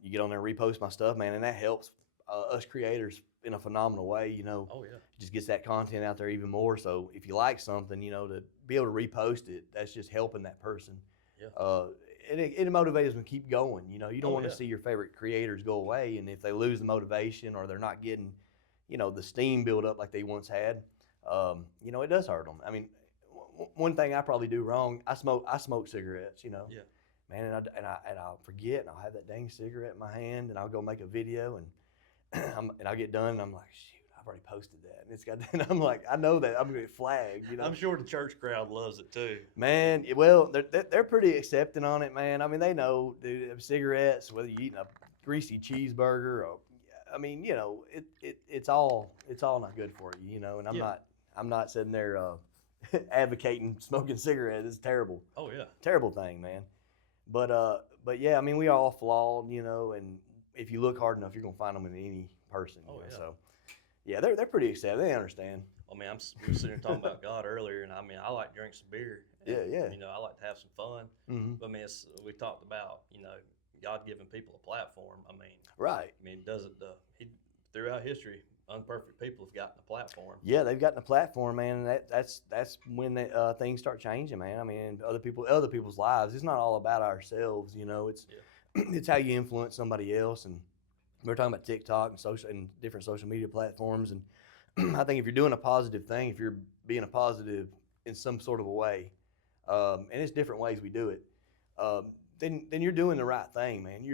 you get on there and repost my stuff, man, and that helps us creators in a phenomenal way. Oh yeah. It just gets that content out there even more. So if you like something, to be able to repost it, that's just helping that person. Yeah. And it motivates them to keep going. You don't Oh, want to yeah. see your favorite creators go away, and if they lose the motivation or they're not getting, the steam build up like they once had, it does hurt them. I mean, one thing I probably do wrong, I smoke cigarettes. Yeah. Man, and I'll forget, and I'll have that dang cigarette in my hand, and I'll go make a video, and and I'll get done, and I'm like, shoot, I've already posted that, and and I'm like, I know that I'm gonna get flagged. I'm sure the church crowd loves it too. Man, well, they're pretty accepting on it, man. I mean, they know, dude, cigarettes, whether you're eating a greasy cheeseburger or, I mean, it's all not good for you, and I'm not sitting there advocating smoking cigarettes. It's terrible. Oh yeah. Terrible thing, man. But yeah, I mean, we are all flawed, and if you look hard enough, you're gonna find them in any person. Oh, yeah. So yeah, they're pretty accepting. They understand. I mean, we were sitting here talking about God earlier, and I mean, I like to drink some beer. And, Yeah. I like to have some fun. Mm-hmm. But I mean, we talked about God giving people a platform. Right. I mean, does it? Throughout history, unperfect people have gotten a platform. Yeah, they've gotten a platform, man, and that's when things start changing, man. I mean, other people's lives. It's not all about ourselves, It's it's how you influence somebody else, and we're talking about TikTok and social and different social media platforms. And I think if you're doing a positive thing, if you're being a positive in some sort of a way, and it's different ways we do it, then you're doing the right thing, man.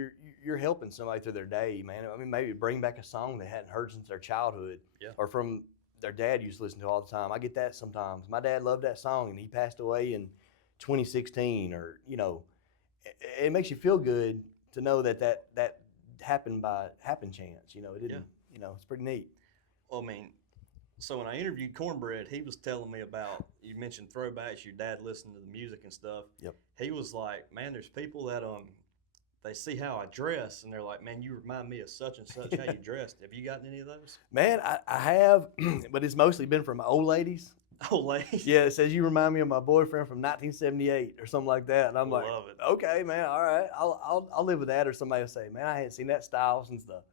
You're helping somebody through their day, man. I mean, maybe bring back a song they hadn't heard since their childhood, Yeah. or from their dad used to listen to all the time. I get that sometimes. My dad loved that song, and he passed away in 2016, or it makes you feel good to know that happened by happen chance. It didn't. It's pretty neat. Well, I mean, so when I interviewed Cornbread, he was telling me about, you mentioned throwbacks, your dad listened to the music and stuff. Yep. He was like, man, there's people that they see how I dress, and they're like, man, you remind me of such and such how you dressed. Have you gotten any of those? Man, I have, but it's mostly been from old ladies. Oh, ladies. Yeah, it says you remind me of my boyfriend from 1978 or something like that, and I'm like, Love it. okay, man, all right, I'll live with that. Or somebody will say, man, I hadn't seen that style since the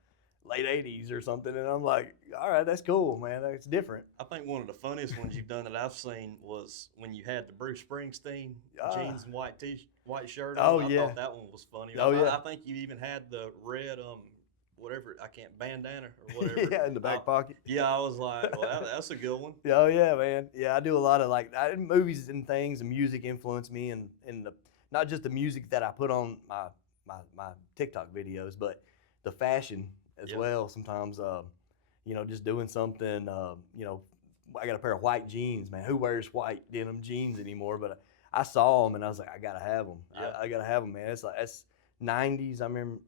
late 80s or something, and I'm like, all right, that's cool, man, that's different. I think one of the funniest ones you've done that I've seen was when you had the Bruce Springsteen jeans and white shirt on. Oh, I yeah. thought that one was funny. Oh, yeah. I think you even had the red whatever, bandana or whatever. Yeah, in the back pocket. Yeah, I was like, well, that's a good one. Oh yeah, man. Yeah, I do a lot of movies and things, and music influence me, and not just the music that I put on my TikTok videos, but the fashion as Yeah. well. Sometimes, just doing something. I got a pair of white jeans, man. Who wears white denim jeans anymore? But I saw them and I was like, I gotta have them. Yeah. I gotta have them, man. It's like that's '90s. I remember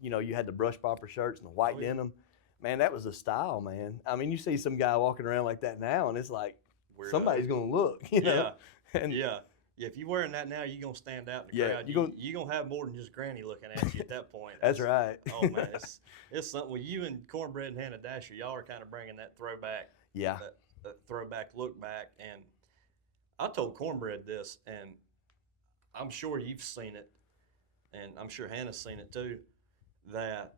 you had the brush popper shirts and the white denim. Man, that was a style, man. I mean, you see some guy walking around like that now, and it's like Weirdo. somebody's gonna look, you know. Yeah. And Yeah. If you're wearing that now, you're gonna stand out in the Yeah, crowd. You're gonna have more than just Granny looking at you at that point. that's right. Oh man, it's something. Well, you and Cornbread and Hannah Dasher, y'all are kind of bringing that throwback, Yeah. that throwback look back. And I told Cornbread this, and I'm sure you've seen it, and I'm sure Hannah's seen it too, that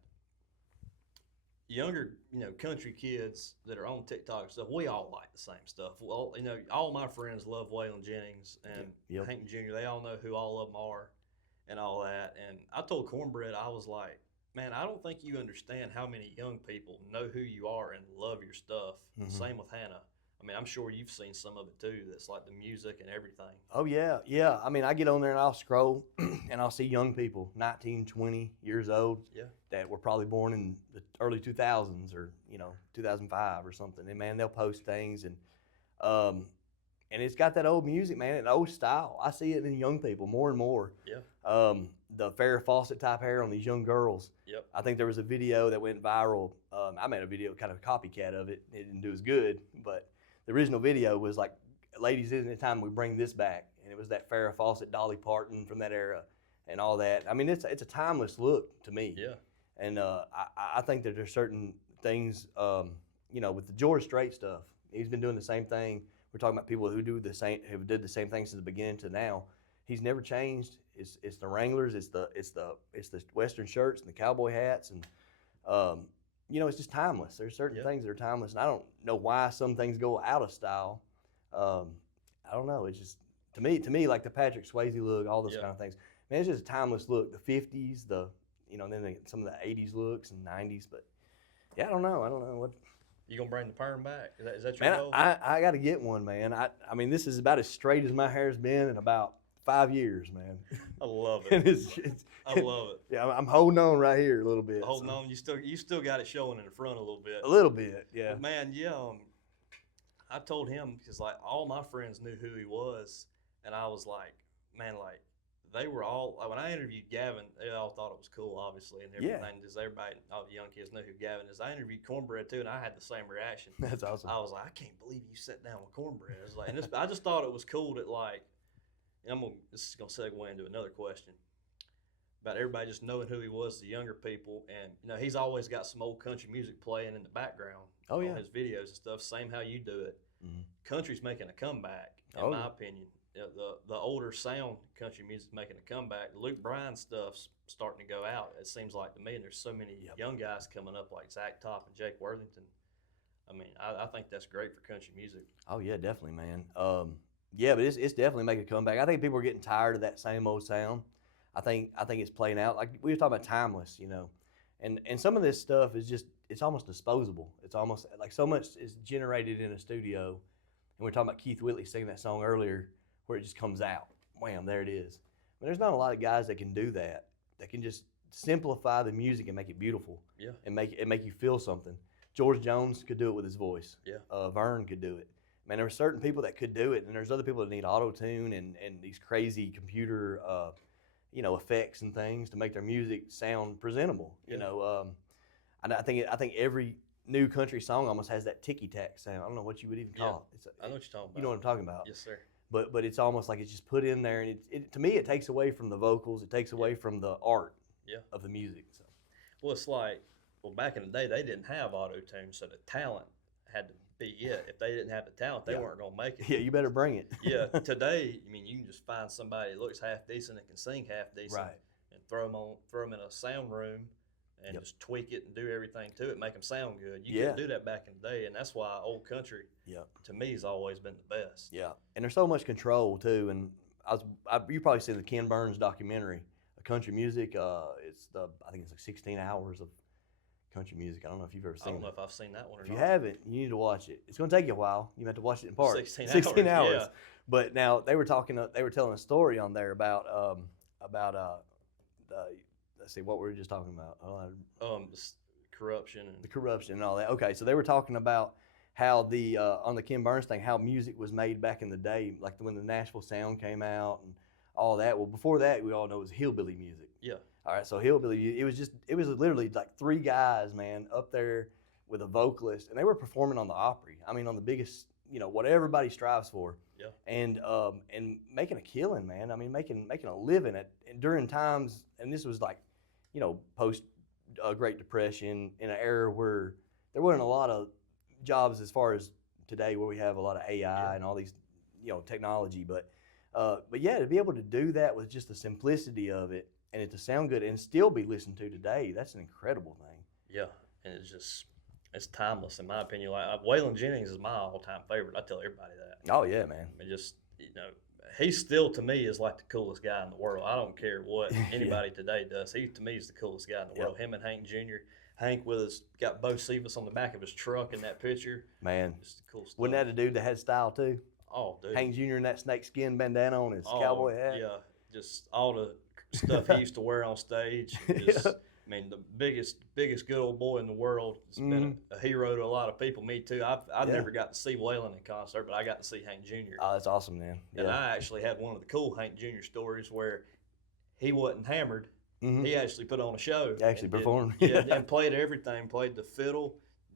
younger, country kids that are on TikTok and stuff, we all like the same stuff. Well, all my friends love Waylon Jennings and Yep. Hank Jr. They all know who all of them are and all that. And I told Cornbread, I was like, man, I don't think you understand how many young people know who you are and love your stuff. Mhm. Same with Hannah. I mean, I'm sure you've seen some of it too. That's like the music and everything. Oh yeah, yeah. I mean, I get on there and I'll scroll, and I'll see young people, 19, 20 years old, Yeah. that were probably born in the early 2000s or 2005 or something. And man, they'll post things and it's got that old music, man, and old style. I see it in young people more and more. Yeah. The Farrah Fawcett type hair on these young girls. Yep. I think there was a video that went viral. I made a video, kind of a copycat of it. It didn't do as good, but the original video was like, ladies, isn't it time we bring this back? And it was that Farrah Fawcett, Dolly Parton from that era and all that. I mean, it's a timeless look to me. Yeah. And I think that there's certain things, with the George Strait stuff. He's been doing the same thing. We're talking about people who did the same thing since the beginning to now. He's never changed. It's the Wranglers, it's the Western shirts and the cowboy hats, and it's just timeless. There's certain things that are timeless, and I don't know why some things go out of style. I don't know. It's just to me like the Patrick Swayze look, all those kind of things. Man, it's just a timeless look. The '50s, then some of the '80s looks and '90s. But yeah, I don't know what. You gonna bring the perm back? Is that your Man, goal? I got to get one, man. I mean, this is about as straight as my hair's been in about 5 years, man. I love And it. I love it. Yeah, I'm holding on right here a little bit. Holding on, you still got it showing in the front a little bit. A little bit, yeah. But man, yeah. I told him because like all my friends knew who he was, and I was like, man, like they were all like, when I interviewed Gavin, they all thought it was cool, obviously, and everything. Just everybody, all the young kids know who Gavin is. I interviewed Cornbread too, and I had the same reaction. That's awesome. I was like, I can't believe you sat down with Cornbread. I was like, I just thought it was cool that like, and this is gonna segue into another question about everybody just knowing who he was, the younger people, and he's always got some old country music playing in the background. Oh yeah. On his videos and stuff, same how you do it. Mm-hmm. Country's making a comeback, in my opinion. The older sound country music's making a comeback. Luke Bryan stuff's starting to go out, it seems like to me, and there's so many young guys coming up like Zach Top and Jake Worthington. I mean, I think that's great for country music. Oh yeah, definitely, man. Yeah, but it's definitely making a comeback. I think people are getting tired of that same old sound. I think it's playing out. Like we were talking about timeless, and some of this stuff is just, it's almost disposable. It's almost like so much is generated in a studio, and we're talking about Keith Whitley singing that song earlier, where it just comes out, wham, there it is. But there's not a lot of guys that can do that. That can just simplify the music and make it beautiful. Yeah. And make you feel something. George Jones could do it with his voice. Yeah. Vern could do it. Man, there are certain people that could do it, and there's other people that need auto-tune and these crazy computer, effects and things to make their music sound presentable. And I think every new country song almost has that ticky-tack sound. I don't know what you would even call it. I know what you're talking about. You know what I'm talking about? Yes, sir. But it's almost like it's just put in there, and it to me it takes away from the vocals, it takes away from the art of the music. So. Well, it's like, back in the day they didn't have auto-tune, so the talent had to be it. If they didn't have the talent, they weren't gonna make it. Yeah, you better bring it. Yeah, today, I mean, you can just find somebody that looks half decent and can sing half decent, Right. and throw them in a sound room and just tweak it and do everything to it, make them sound good. You couldn't do that back in the day, and that's why old country, to me, has always been the best. Yeah, and there's so much control too. And you probably seen the Ken Burns documentary, country music. I think it's like 16 hours of country music. I don't know if you've ever seen it. I don't know if I've seen that one or not. If not. you haven't, you need to watch it. It's going to take you a while. You have to watch it in parts. 16 hours. Yeah. But now they were telling a story on there about let's see, what were we just talking about? Corruption The corruption and all that. Okay, so they were talking about how the on the Ken Burns thing, how music was made back in the day, like when the Nashville sound came out and all that. Well, before that, we all know it was hillbilly music. Yeah. All right, so hillbilly, it was literally like three guys, man, up there with a vocalist, and they were performing on the Opry. I mean, on the biggest, what everybody strives for. Yeah. And making a killing, man. I mean, making a living at during times, and this was like, post Great Depression, in an era where there wasn't a lot of jobs as far as today, where we have a lot of AI and all these, technology. But yeah, to be able to do that with just the simplicity of it, and it to sound good and still be listened to today, that's an incredible thing. Yeah, and it's timeless in my opinion. Like Waylon Jennings is my all-time favorite. I tell everybody that. Oh yeah, man. I mean, just he still to me is like the coolest guy in the world. I don't care what anybody today does. He to me is the coolest guy in the world. Him and Hank Jr. Hank got Bo Cephas on the back of his truck in that picture. Man, it's the cool stuff. Wasn't that a dude that had style too? Oh, dude. Hank Jr. in that snakeskin bandana on his cowboy hat. Yeah, just all the stuff he used to wear on stage. Just, I mean, the biggest good old boy in the world. It's been a hero to a lot of people. Me too. I've never got to see Waylon in concert, but I got to see Hank Jr. Oh, that's awesome, man. And I actually had one of the cool Hank Jr. stories where he wasn't hammered. He actually put on a show. He actually performed. And played everything. Played the fiddle,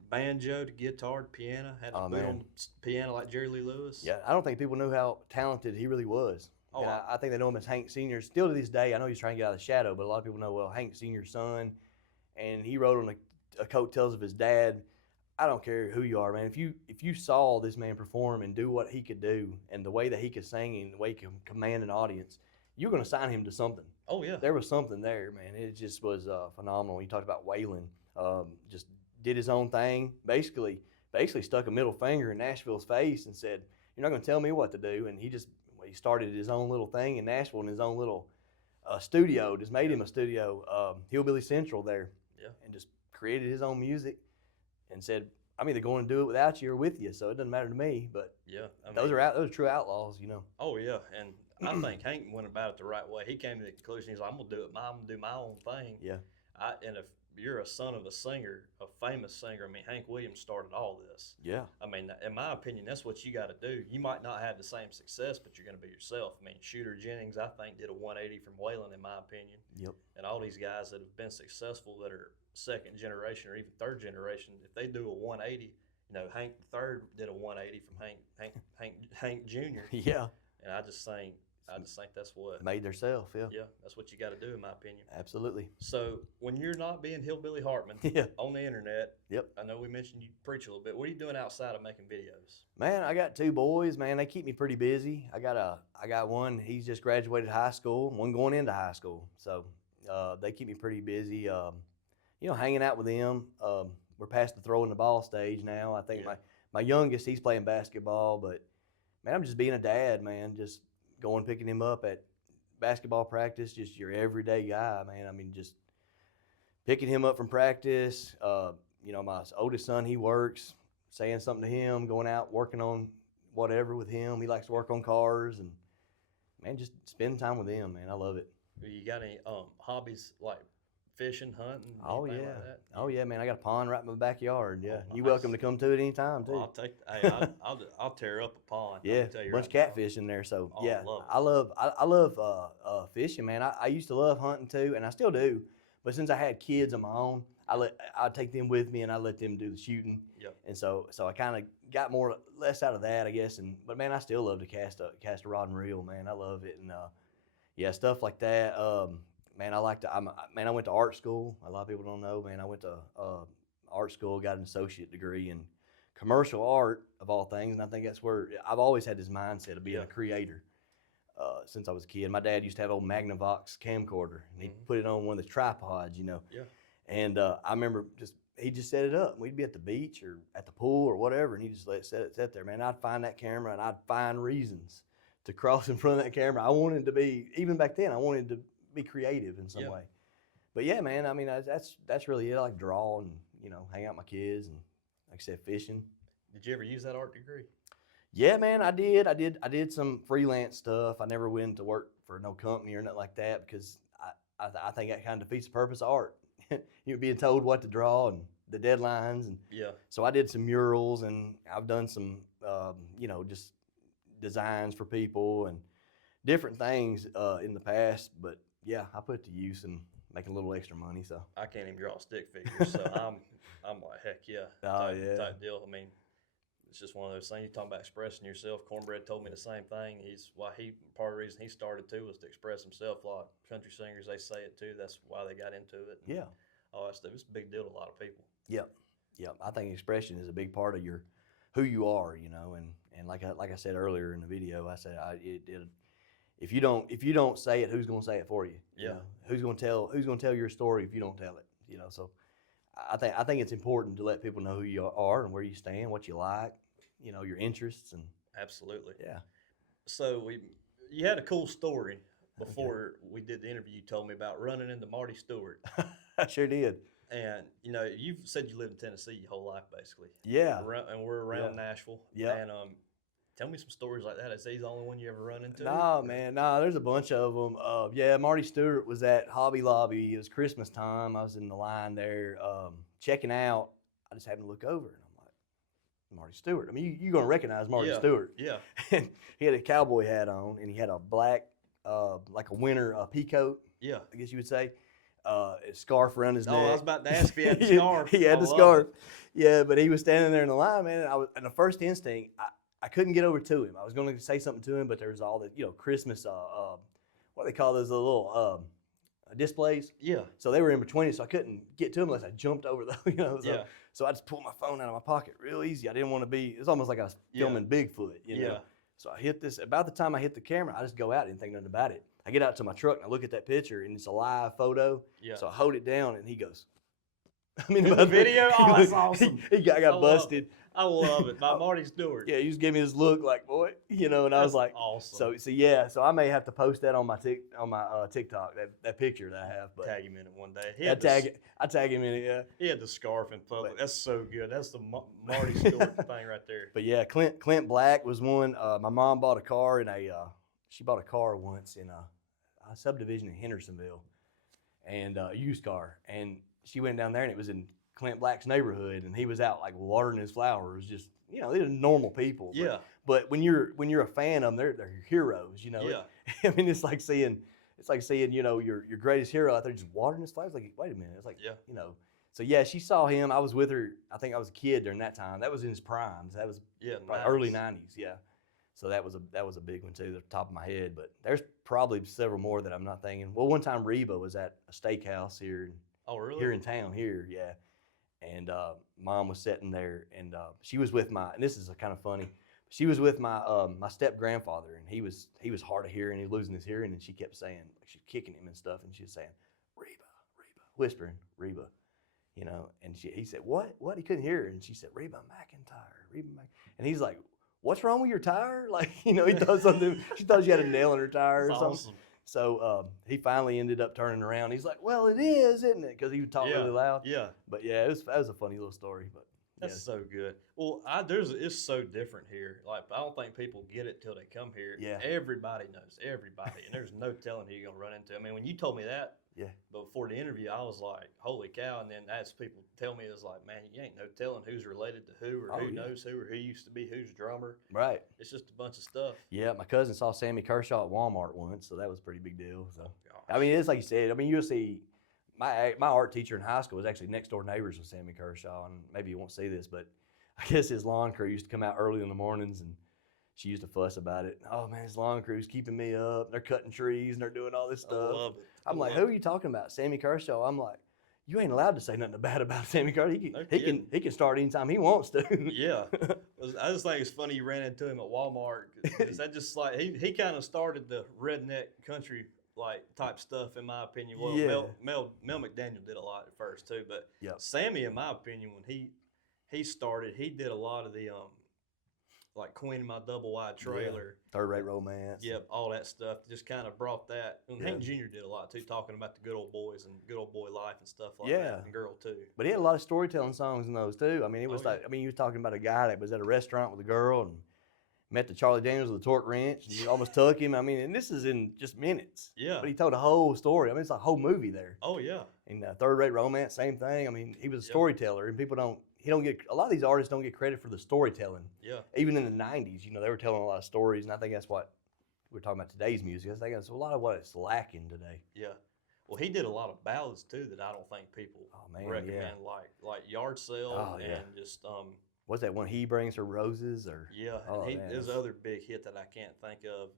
banjo, the guitar, the piano. Had to put on the piano like Jerry Lee Lewis. Yeah, I don't think people knew how talented he really was. Oh, I think they know him as Hank Sr. Still to this day, I know he's trying to get out of the shadow, but a lot of people know, well, Hank Sr.'s son, and he rode on a coattails of his dad. I don't care who you are, man. If you saw this man perform and do what he could do, and the way that he could sing and the way he could command an audience, you're going to sign him to something. Oh, yeah. There was something there, man. It just was phenomenal. You talked about Waylon. Just did his own thing. Basically stuck a middle finger in Nashville's face and said, "You're not going to tell me what to do." And he started his own little thing in Nashville in his own little studio. Just made him a studio, Hillbilly Central there. Yeah. And just created his own music and said, "I'm either going to do it without you or with you, so it doesn't matter to me." But yeah, those are true outlaws, Oh yeah, and I think Hank went about it the right way. He came to the conclusion, he's like, I'm gonna do my own thing. Yeah. And if you're a son of a singer, a famous singer, I mean, Hank Williams started all this. Yeah. I mean, in my opinion, that's what you got to do. You might not have the same success, but you're going to be yourself. I mean, Shooter Jennings, I think, did a 180 from Waylon, in my opinion. Yep. And all these guys that have been successful that are second generation or even third generation, if they do a 180, Hank III did a 180 from Hank Jr. Yeah. And I just think that's what made themselves. Yeah. Yeah, that's what you got to do, in my opinion. Absolutely. So when you're not being Hillbilly Hartman on the internet, I know we mentioned you preach a little bit. What are you doing outside of making videos? Man, I got two boys. Man, they keep me pretty busy. I got one. He's just graduated high school. One going into high school. So they keep me pretty busy. Hanging out with them. We're past the throwing the ball stage now. I think my youngest, he's playing basketball, but man, I'm just being a dad, man. Just going picking him up at basketball practice, just your everyday guy, man. I mean, just picking him up from practice. My oldest son, he works, saying something to him, going out, working on whatever with him. He likes to work on cars, and man, just spending time with him, man. I love it. You got any hobbies like fishing, hunting? Oh yeah, like that? Oh yeah, man. I got a pond right in my backyard. Yeah, nice. You're welcome to come to it anytime too. Well, I'll tear up a pond. Yeah, a bunch of catfish in there. So yeah, I love fishing, man. I used to love hunting too, and I still do. But since I had kids of my own, I take them with me and I let them do the shooting. Yep. And so I kind of got less out of that, I guess. But man, I still love to cast a rod and reel, man. I love it, and stuff like that. Man, I went to art school. A lot of people don't know, man. I went to art school, got an associate degree in commercial art, of all things, and I think that's where I've always had this mindset of being a creator since I was a kid. My dad used to have an old Magnavox camcorder, and he'd put it on one of the tripods, Yeah. And I remember he just set it up. We'd be at the beach or at the pool or whatever, and he just let it sit there, man. I'd find that camera, and I'd find reasons to cross in front of that camera. I wanted to be, even back then, I wanted to be creative in some way. But yeah, man, I mean, that's really it. I like to draw and, hang out with my kids and, like I said, fishing. Did you ever use that art degree? Yeah, man, I did. I did some freelance stuff. I never went to work for no company or nothing like that because I think that kind of defeats the purpose of art. You're being told what to draw and the deadlines, and Yeah. so I did some murals, and I've done some just designs for people and different things in the past. But yeah, I put it to use and making a little extra money. So I can't even draw stick figures, so I'm like, heck yeah, oh yeah, type deal. I mean, it's just one of those things. You talking about expressing yourself. Cornbread told me the same thing. He's why he part of the reason he started too was to express himself. A lot of country singers, they say it too. That's why they got into it. yeah, All that stuff. It's a big deal to a lot of people. yep, yep. I think expression is a big part of your who you are, and like I said earlier in the video, I said if you don't say it, who's going to say it for you? Yeah. Who's going to tell your story if you don't tell it? So I think it's important to let people know who you are and where you stand, what you like, your interests, and Absolutely. yeah. So you had a cool story before we did the interview. You told me about running into Marty Stewart, I sure did. and you've said you lived in Tennessee your whole life basically. Yeah. And we're around Yeah. Nashville. Yeah. And tell me some stories like that. Is he the only one you ever run into? Nah, man, there's a bunch of them. Yeah, Marty Stewart was at Hobby Lobby. It was Christmas time. I was in the line there checking out. I just happened to look over, and I'm like, Marty Stewart. I mean, you're going to recognize Marty Stewart. Yeah. And he had a cowboy hat on, and he had a black, like a winter peacoat, Yeah. I guess you would say. A scarf around his neck. Oh, I was about to ask if he had the scarf. He had I the love scarf. it. Yeah, but he was standing there in the line, man. And in the first instinct, I couldn't get over to him. I was going to say something to him, but there was all the Christmas what do they call those little displays? Yeah. So they were in between us, so I couldn't get to him unless I jumped over the Yeah. So I just pulled my phone out of my pocket real easy. I didn't want to be. It was almost like I was filming Bigfoot. Yeah. So I hit this. About the time I hit the camera, I just go out and didn't think nothing about it. I get out to my truck and I look at that picture, and it's a live photo. Yeah. So I hold it down, and he goes. I mean, In the video? Oh, that's awesome. I got busted. I love it. By Marty Stewart. Yeah, he just gave me this look like, boy, and I was like, awesome. So I may have to post that on my TikTok, that picture that I have. But tag him in it one day. I tag him in it. Yeah. He had the scarf in public. That's so good. That's the Marty Stewart thing right there. But yeah, Clint Black was one. My mom bought a car she bought a car once in a subdivision in Hendersonville, and a used car, and she went down there, and it was in Clint Black's neighborhood, and he was out like watering his flowers. Just these are normal people. Yeah. But when you're a fan of them, they're your heroes. Yeah. I mean, it's like seeing your greatest hero out there just watering his flowers. Like, wait a minute. It's like So yeah, she saw him. I was with her. I think I was a kid during that time. That was in his prime. That was early '90s. Yeah. So that was a big one too, the top of my head. But there's probably several more that I'm not thinking. Well, one time Reba was at a steakhouse here. Oh, really? Here in town, yeah. And Mom was sitting there, and she was with and this is kind of funny. She was with my step grandfather, and he was hard of hearing. He was losing his hearing, and she kept saying, like, she's kicking him and stuff, and she was saying, Reba, whispering, Reba, And he said, what? He couldn't hear her, and she said, Reba McEntire, and he's like, what's wrong with your tire? Like, he thought something. She thought she had a nail in her tire or something. Awesome. So he finally ended up turning around. He's like, well, it is, isn't it? Because he would talk really loud. Yeah. But yeah, that was a funny little story. But that's so good. Well, it's so different here. Like, I don't think people get it till they come here. Yeah. Everybody knows everybody, and there's no telling who you're gonna run into. I mean, when you told me that, before the interview, I was like, holy cow. And then as people tell me, it's like, man, you ain't no telling who's related to who, or who knows who, or who used to be who's drummer. Right. It's just a bunch of stuff. Yeah, my cousin saw Sammy Kershaw at Walmart once, so that was a pretty big deal. So I mean, it's like you said. I mean, you'll see. My art teacher in high school was actually next door neighbors with Sammy Kershaw, and maybe you won't see this, but I guess his lawn crew used to come out early in the mornings, and she used to fuss about it. Oh man, his lawn crew's keeping me up. They're cutting trees and they're doing all this stuff. I love it. I'm like, who are you talking about? Sammy Kershaw. I'm like, you ain't allowed to say nothing bad about Sammy Kershaw. He can start anytime he wants to. Yeah. I just think it's funny you ran into him at Walmart. That just like he kind of started the redneck country like type stuff, in my opinion. Well, Mel McDaniel did a lot at first too, but Sammy, in my opinion, when he started, he did a lot of the like Queen in My Double Wide Trailer, Third Rate Romance. Yep, all that stuff. Just kind of brought that. And Hank Jr. did a lot too, talking about the good old boys and good old boy life and stuff like that. And Girl too. But he had a lot of storytelling songs in those too. I mean, it was you were talking about a guy that was at a restaurant with a girl, and met the Charlie Daniels of the torque wrench, and you almost took him. I mean, and this is in just minutes. Yeah. But he told a whole story. I mean, it's a whole movie there. Oh yeah. And Third Rate Romance, same thing. I mean, he was a Yep. storyteller, and he don't get, a lot of these artists don't get credit for the storytelling. Yeah. Even in the 90s, you know, they were telling a lot of stories, and I think that's what we're talking about today's music. I think that's a lot of what it's lacking today. Yeah. Well, he did a lot of ballads too that I don't think people recommend, like Yard Sale and just What's that one? He Brings Her Roses, or his other big hit that I can't think of.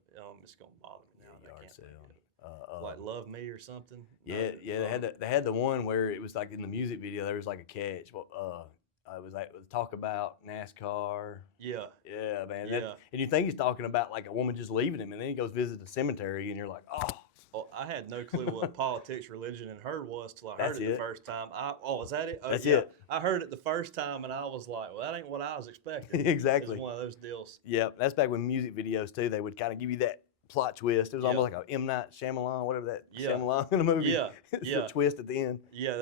It's gonna bother me now. I Yard can't Sale. think of it. Like Love Me or something. Yeah, they had the one where it was like in the music video there was like a catch. It was like talk about NASCAR. Yeah. Yeah, man. Yeah. And you think he's talking about like a woman just leaving him, and then he goes visit the cemetery, and you're like, oh. Well, I had no clue what politics, religion, and her was till I heard it the first time. Is that it? That's it. I heard it the first time, and I was like, well, that ain't what I was expecting. Exactly. It's one of those deals. Yeah, that's back when music videos, too, they would kind of give you that plot twist. It was almost like a M. Night Shyamalan, whatever that Shyamalan in a movie. Yeah, The twist at the end. Yeah,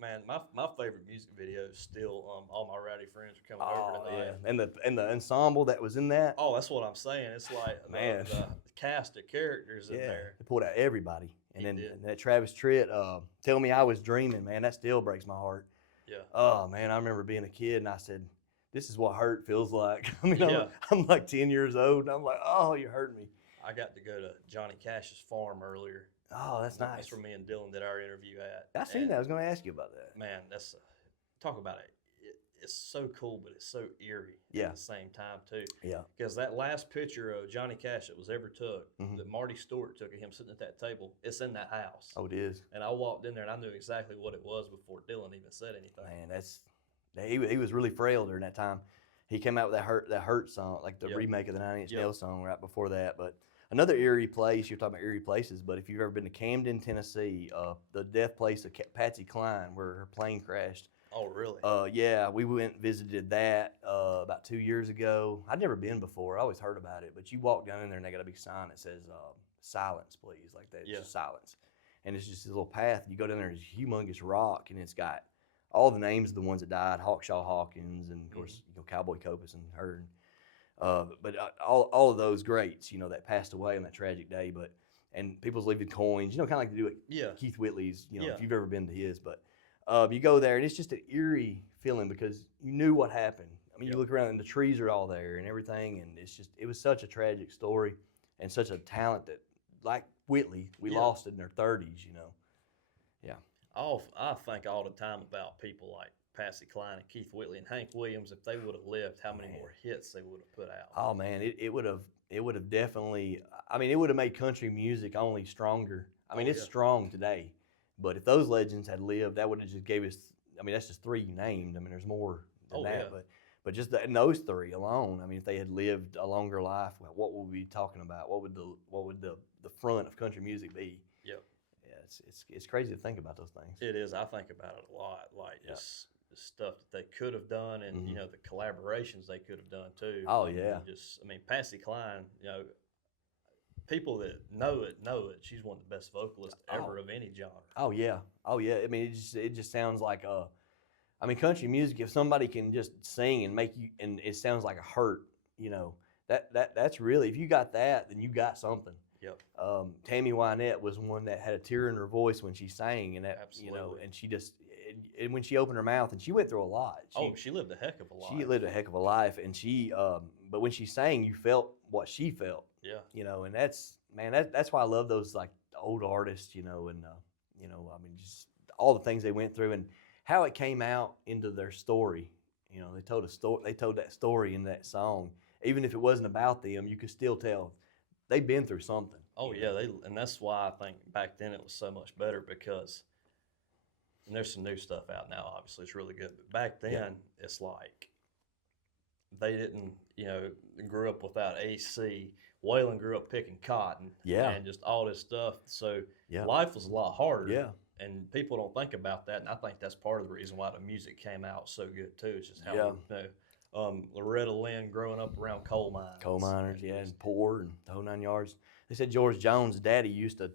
man, my favorite music video is still all my rowdy friends are coming over tonight. And the ensemble that was in that. Oh, that's what I'm saying. It's like man, the cast of characters in there. They pulled out everybody, and that Travis Tritt, "Tell Me I Was Dreaming," man, that still breaks my heart. Yeah. Oh man, I remember being a kid, and I said, "This is what hurt feels like." I mean, I'm like 10 years old, and I'm like, "Oh, you hurt me." I got to go to Johnny Cash's farm earlier. Oh, that's nice. That's where me and Dylan did our interview at. I seen that. I was going to ask you about that. Man, that's talk about it. It's so cool, but it's so eerie at the same time too. Yeah. Because that last picture of Johnny Cash that was ever took, that Marty Stewart took of him sitting at that table, it's in that house. Oh, it is. And I walked in there and I knew exactly what it was before Dylan even said anything. Man, he was really frail during that time. He came out with that hurt song, like the remake of the 9 Inch Nails song right before that. But another eerie place, you're talking about eerie places, but if you've ever been to Camden, Tennessee, the death place of Patsy Cline, where her plane crashed. Oh, really? Yeah, we went and visited that about 2 years ago. I'd never been before. I always heard about it. But you walk down in there and they got a big sign that says, silence, please, like that. Just silence. And it's just this little path. You go down there, it's a humongous rock, and it's got all the names of the ones that died, Hawkshaw Hawkins, and, of course, Cowboy Copas and her. But all of those greats, that passed away on that tragic day. And people's leaving coins, kind of like they do at Keith Whitley's, if you've ever been to his. But you go there, and it's just an eerie feeling because you knew what happened. I mean, you look around, and the trees are all there and everything, and it was such a tragic story and such a talent that, like Whitley, we lost in their 30s, Yeah. I think all the time about people like Patsy Cline and Keith Whitley and Hank Williams. If they would have lived, how many more hits they would have put out? Oh man, it would have definitely. I mean, it would have made country music only stronger. I mean, it's strong today, but if those legends had lived, that would have just gave us. I mean, that's just three you named. I mean, there's more than that, but just those three alone. I mean, if they had lived a longer life, what would we be talking about? What would the front of country music be? Yep. Yeah, it's crazy to think about those things. It is. I think about it a lot. Like just the stuff that they could have done, and the collaborations they could have done too. Oh yeah. Patsy Cline. People that know it. She's one of the best vocalists ever of any genre. Oh yeah. I mean, it just sounds like country music. If somebody can just sing and make you, and it sounds like a hurt, that's really, if you got that, then you got something. Yep. Tammy Wynette was one that had a tear in her voice when she sang, and that Absolutely. and she just, and when she opened her mouth, and she went through a lot. She lived a heck of a life. She lived a heck of a life, and but when she sang, you felt what she felt. Yeah. And that's why I love those like old artists, and just all the things they went through and how it came out into their story. They told a story. They told that story in that song, even if it wasn't about them, you could still tell they've been through something. Oh yeah, and that's why I think back then it was so much better because, and there's some new stuff out now. Obviously, it's really good, but back then it's like they didn't, grew up without AC. Waylon grew up picking cotton, and just all this stuff. So life was a lot harder. Yeah. And people don't think about that, and I think that's part of the reason why the music came out so good too. It's just how Loretta Lynn growing up around coal miners, and poor and the whole 9 yards. They said George Jones' daddy used to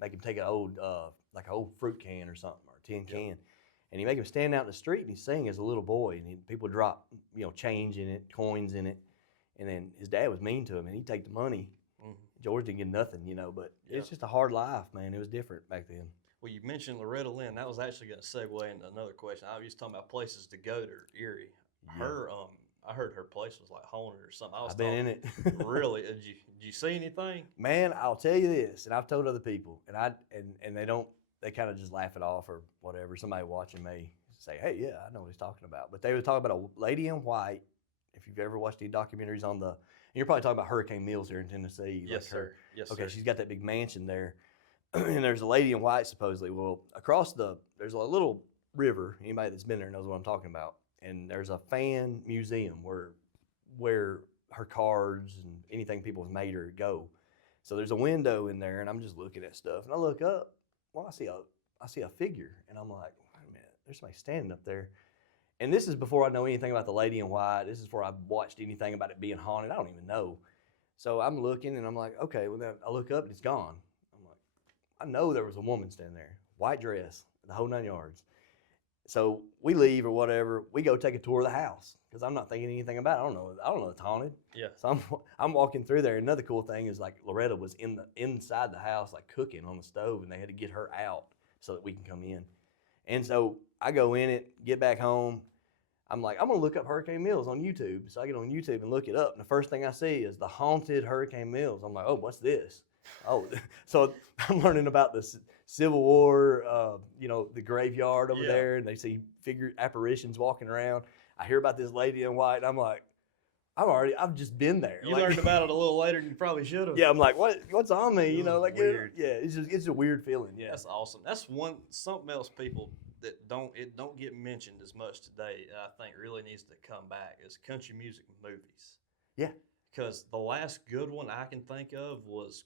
make him take an old fruit can or something, or a tin can, and he'd make him stand out in the street and he'd sing as a little boy, and people drop change in it, coins in it, And then his dad was mean to him, and he'd take the money. Mhm. George didn't get nothing, but Yeah. it's just a hard life, man. It was different back then. Well, you mentioned Loretta Lynn. That was actually going to segue into another question. I was talking about places to go to Erie. Her, I heard her place was like haunted or something. I was I've been in it. Really? Did you see anything? Man, I'll tell you this, and I've told other people, and they kind of just laugh it off or whatever. Somebody watching me say, "Hey, yeah, I know what he's talking about." But they were talking about a lady in white. If you've ever watched any documentaries and you're probably talking about Hurricane Mills here in Tennessee. Yes, like sir. Yes, okay, sir. she's got that big mansion there, and there's a lady in white supposedly. Well, there's a little river. Anybody that's been there knows what I'm talking about. And there's a fan museum where her cards and anything people have made her go. So there's a window in there, and I'm just looking at stuff, and I look up. Well, I see a figure, and I'm like, wait a minute, there's somebody standing up there. And this is before I know anything about the lady in white. This is before I watched anything about it being haunted. I don't even know. So I'm looking, and I'm like, okay. Well, then I look up, and it's gone. I'm like, I know there was a woman standing there, white dress, the whole 9 yards. So we leave or whatever. We go take a tour of the house because I'm not thinking anything about it. I don't know it's haunted. Yeah. So I'm walking through there. Another cool thing is like Loretta was inside the house like cooking on the stove, and they had to get her out so that we can come in. And so I go in it, get back home. I'm like, I'm gonna look up Hurricane Mills on YouTube. So I get on YouTube and look it up, and the first thing I see is the haunted Hurricane Mills. I'm like, oh, what's this? Oh, so I'm learning about the Civil War, the graveyard over there, and they see apparitions walking around. I hear about this lady in white, and I'm like, I've just been there. You learned about it a little later than you probably should have. Yeah, I'm like, what's on me? Weird. It's a weird feeling. Yeah, that's awesome. That's something else people that don't get mentioned as much today. I think really needs to come back is country music movies. Yeah, because the last good one I can think of was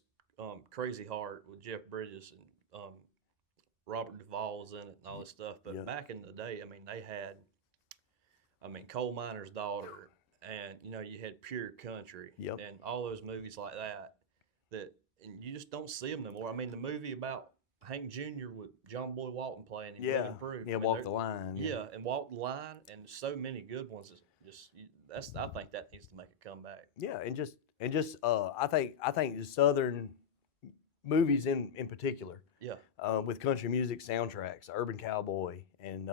Crazy Heart with Jeff Bridges and Robert Duvall was in it and all this stuff. But back in the day, they had, Coal Miner's Daughter, and you had Pure Country, and all those movies like that, and you just don't see them no more. The movie about Hank Jr. with John Boy Walton playing him, really improved. Walk the Line. Yeah, and Walk the Line, and so many good ones. I think that needs to make a comeback. Yeah, I think the Southern movies in particular. Yeah. With country music soundtracks, Urban Cowboy, and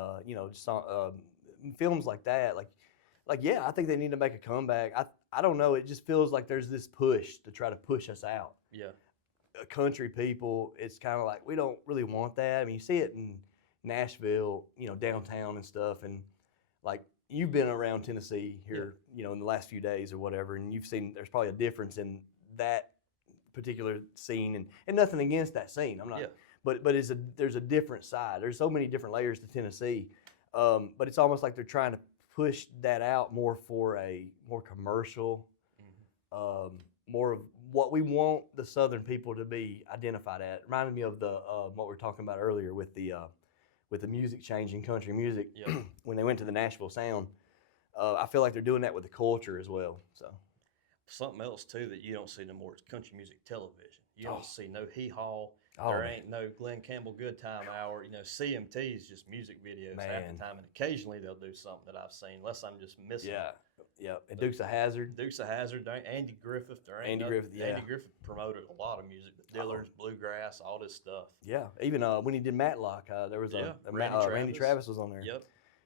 films like that. I think they need to make a comeback. I don't know. It just feels like there's this push to try to push us out. Yeah. Country people, it's kind of like we don't really want that. You see it in Nashville, downtown and stuff, and like you've been around Tennessee here, in the last few days or whatever, and you've seen there's probably a difference in that particular scene, and nothing against that scene. I'm not, but there's a different side. There's so many different layers to Tennessee, but it's almost like they're trying to push that out more for a more commercial, more of what we want the Southern people to be identified at. It reminded me of the what we were talking about earlier with the music change in country music when they went to the Nashville sound. I feel like they're doing that with the culture as well. So something else too that you don't see no more is country music television. You don't see no hee haw. Oh, there man. ain't no Glenn Campbell Good Time Hour. CMT is just music videos half the time, and occasionally they'll do something that I've seen, unless I'm just missing. Yeah. And Dukes of Hazzard. Andy Griffith. Andy Griffith promoted a lot of music, the Dillers, bluegrass, all this stuff. Yeah, even when he did Matlock, there was Randy Travis was on there. Yep.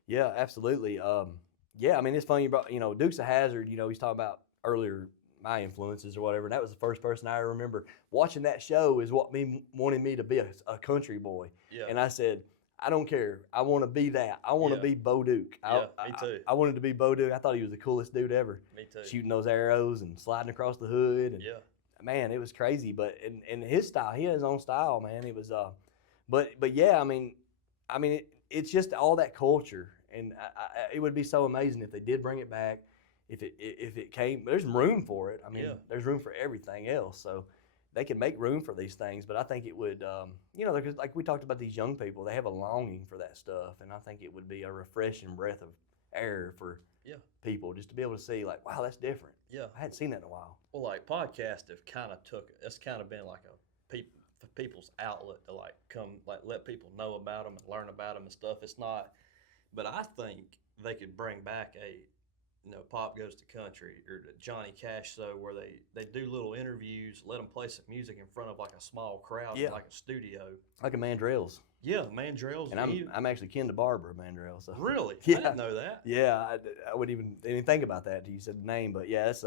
Yeah, absolutely. It's funny you brought, Dukes of Hazzard. He's talking about earlier my influences or whatever. And that was the first person I remember watching that show is what wanted me to be a country boy. Yeah. And I said, I don't care. I want to be that. I want to be Bo Duke. Me too. I wanted to be Bo Duke. I thought he was the coolest dude ever. Me too. Shooting those arrows and sliding across the hood. And, man, it was crazy. But and his style, he had his own style, man. It was it's just all that culture, and it would be so amazing if they did bring it back. If it came, there's room for it. There's room for everything else. So they can make room for these things, but I think it would, because like we talked about these young people, they have a longing for that stuff, and I think it would be a refreshing breath of air for people just to be able to see, like, wow, that's different. Yeah, I hadn't seen that in a while. Well, like podcasts have kind of it's kind of been like people's outlet to let people know about them and learn about them and stuff. It's not, but I think they could bring back Pop Goes to Country or the Johnny Cash show where they do little interviews, let them play some music in front of like a small crowd in Yeah, like a studio. like a Mandrell's. Yeah, Mandrell's. And I'm actually kin to Barbara Mandrell. So Really? I yeah, didn't know that. yeah. I wouldn't even think about that until you said the name. But yeah, it's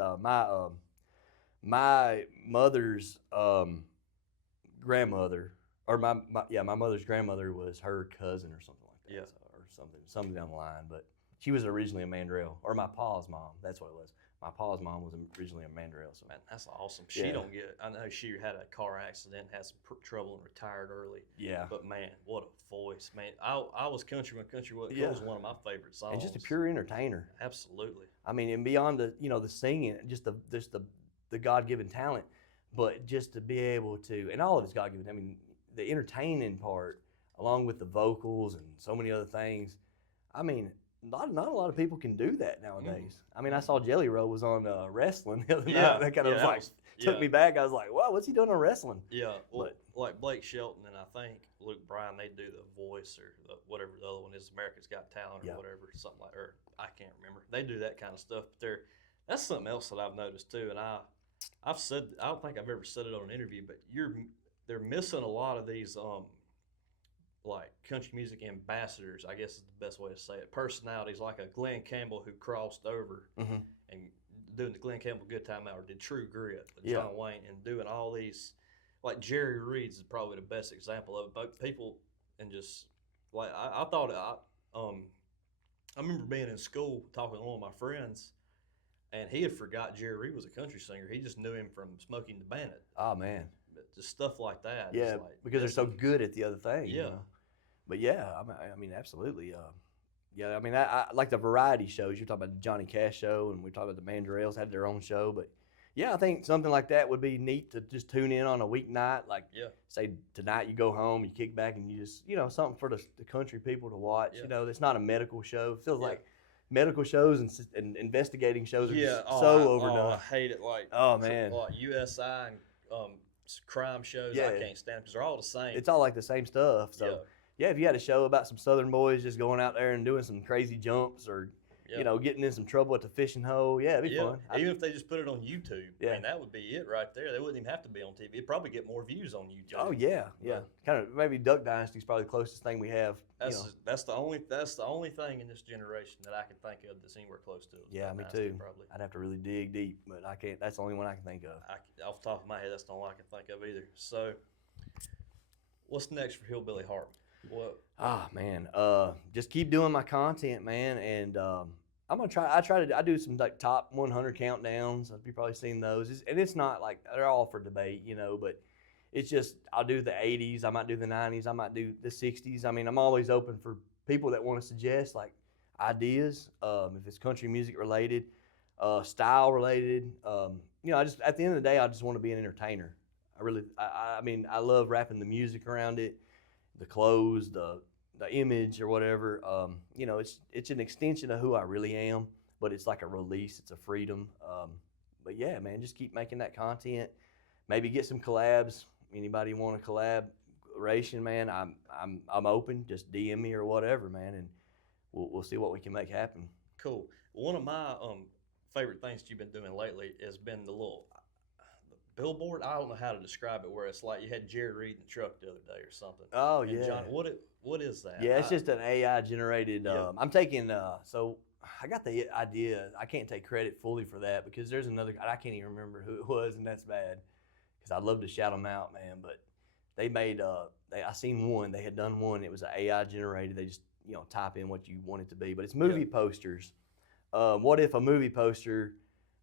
my mother's grandmother, or my mother's grandmother was her cousin or something like that. Yeah. So, or something down the line. But she was originally a Mandrell, or my pa's mom. That's what it was. My pa's mom was originally a Mandrell. So Man, that's awesome. She Yeah. don't get. I know she had a car accident, had some trouble, and retired early. yeah, But man, what a voice, man! I was country when country was, Yeah. was one of my favorite songs. and just a pure entertainer. Absolutely. I mean, and beyond the singing, just the God given talent, but just to be able to, and all of it's God given. I mean, the entertaining part, along with the vocals and so many other things. I mean, not a lot of people can do that nowadays. I mean, I saw Jelly Roll was on wrestling the other night. That kind of took me back. I was like, wow, what's he doing on wrestling? Yeah, well, But- like Blake Shelton and I think Luke Bryan, they do the voice or whatever the other one is, America's Got Talent or Yeah. whatever, something like, or I can't remember. They do that kind of stuff, but that's something else that I've noticed too. And I've said, I don't think I've ever said it on an interview, but they're missing a lot of these like country music ambassadors, I guess is the best way to say it. Personalities like a Glenn Campbell who crossed over Mhm. and doing the Glenn Campbell Good Time Hour, did True Grit, Yeah. John Wayne, and doing all these, like Jerry Reed's is probably the best example of it. But people, and just like I thought I remember being in school talking to one of my friends, and he had forgot Jerry Reed was a country singer. He just knew him from Smokey and the Bandit. Oh man, But just stuff like that. yeah, it's like, because they're so good at the other thing. Yeah. But yeah, I mean, absolutely. Yeah, I mean, I like the variety shows. You're talking about the Johnny Cash show, and we talked about the Mandrells had their own show. But yeah, I think something like that would be neat to just tune in on a weeknight. Like, Yeah. say tonight you go home, you kick back, and you just something for the country people to watch. Yeah. It's not a medical show. It feels Yeah. like medical shows and investigating shows are Yeah, just so overdone. I hate it. Like, Oh, man. like USI and crime shows. Yeah. I can't stand because they're all the same. It's all like the same stuff. So. Yeah. Yeah, if you had a show about some Southern boys just going out there and doing some crazy jumps or, Yeah. getting in some trouble at the fishing hole, yeah, it'd be fun. Even if they just put it on YouTube, I Yeah. mean, that would be it right there. They wouldn't even have to be on TV. It'd probably get more views on YouTube. Oh yeah. Kind of maybe Duck Dynasty's probably the closest thing we have. That's the only thing in this generation that I can think of that's anywhere close to it. Yeah, me Dynasty, too. Probably. I'd have to really dig deep, but I can't. That's the only one I can think of. Off the top of my head, that's the only one I can think of either. So, what's next for Hillbilly Hartman? What? Ah man, just keep doing my content, man, and I'm gonna try. I do some like top 100 countdowns. You've probably seen those, and it's not like they're all for debate, but it's just I'll do the 80s, I might do the 90s, I might do the 60s. I mean, I'm always open for people that want to suggest like ideas, if it's country music related, style related. I just at the end of the day, I just want to be an entertainer. I mean, I love wrapping the music around it, the clothes, the image or whatever. It's an extension of who I really am, but it's like a release. It's a freedom. But yeah, man, just keep making that content. Maybe get some collabs. Anybody want a collaboration, man? I'm open. Just DM me or whatever, man, and we'll see what we can make happen. Cool. One of my favorite things that you've been doing lately has been the billboard. I don't know how to describe it. Where it's like you had Jerry Reed in the truck the other day or something. Oh And yeah. John, what is that? Yeah, it's just an AI generated. Yeah. I'm taking. So I got the idea. I can't take credit fully for that because there's another. I can't even remember who it was, and that's bad. Because I'd love to shout them out, man. But they made. I seen one. They had done one. It was an AI generated. They just type in what you want it to be. But it's movie posters. What if a movie poster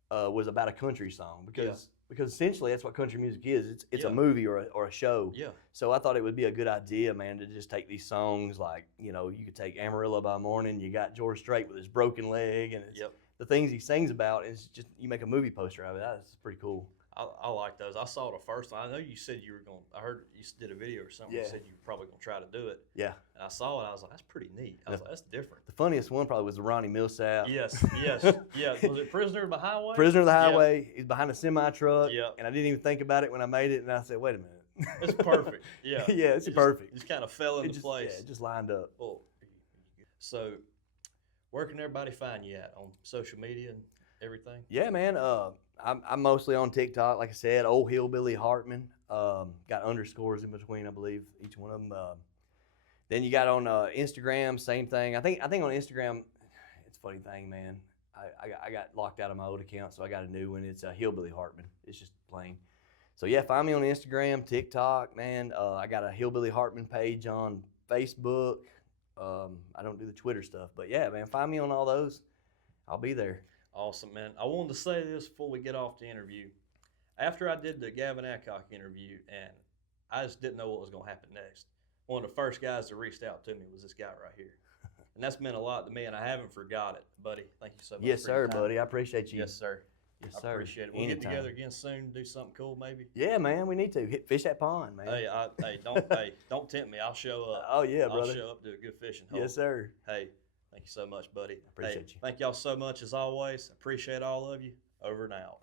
was about a country song? Because essentially that's what country music is. It's a movie or a show. Yeah. So I thought it would be a good idea, man, to just take these songs like, you could take Amarillo by Morning, you got George Strait with his broken leg, and it's the things he sings about, is just, you make a movie poster out of it. That's pretty cool. I like those. I saw the first one. I know you said you were going to, I heard you did a video or something. Yeah. You said you were probably going to try to do it. Yeah. And I saw it. I was like, that's pretty neat. I was like, that's different. The funniest one probably was the Ronnie Millsap. Yes. Yeah. Was it Prisoner of the Highway? Prisoner of the Highway. He's behind a semi-truck. Yeah. And I didn't even think about it when I made it, and I said, wait a minute. It's perfect. Yeah. Yeah, it's perfect. Just kind of fell into It place. just lined up. Oh. So, Where can everybody find you at on social media and everything? Yeah, man. I'm mostly on TikTok, like I said. Old Hillbilly Hartman. Got underscores in between, I believe, each one of them. Then you got on Instagram, same thing. I think on Instagram, it's a funny thing, man. I got locked out of my old account, so I got a new one. It's Hillbilly Hartman. It's just plain. So yeah, find me on Instagram, TikTok, man. I got a Hillbilly Hartman page on Facebook. I don't do the Twitter stuff, but yeah, man, find me on all those. I'll be there. Awesome, man. I wanted to say this before we get off the interview. After I did the Gavin Adcock interview, and I just didn't know what was going to happen next, one of the first guys that reached out to me was this guy right here. And that's meant a lot to me, and I haven't forgot it, buddy. Thank you so much. Yes, for your sir, time. buddy. I appreciate you. Yes, sir. Yes, I sir. appreciate it. We'll get together again soon, do something cool, maybe. Yeah, man, we need to fish that pond, man. Hey, don't tempt me. I'll show up. Oh yeah, brother. I'll show up to a good fishing hole. Yes, sir. Hey, thank you so much, buddy. Appreciate you. Thank y'all so much as always. Appreciate all of you. Over and out.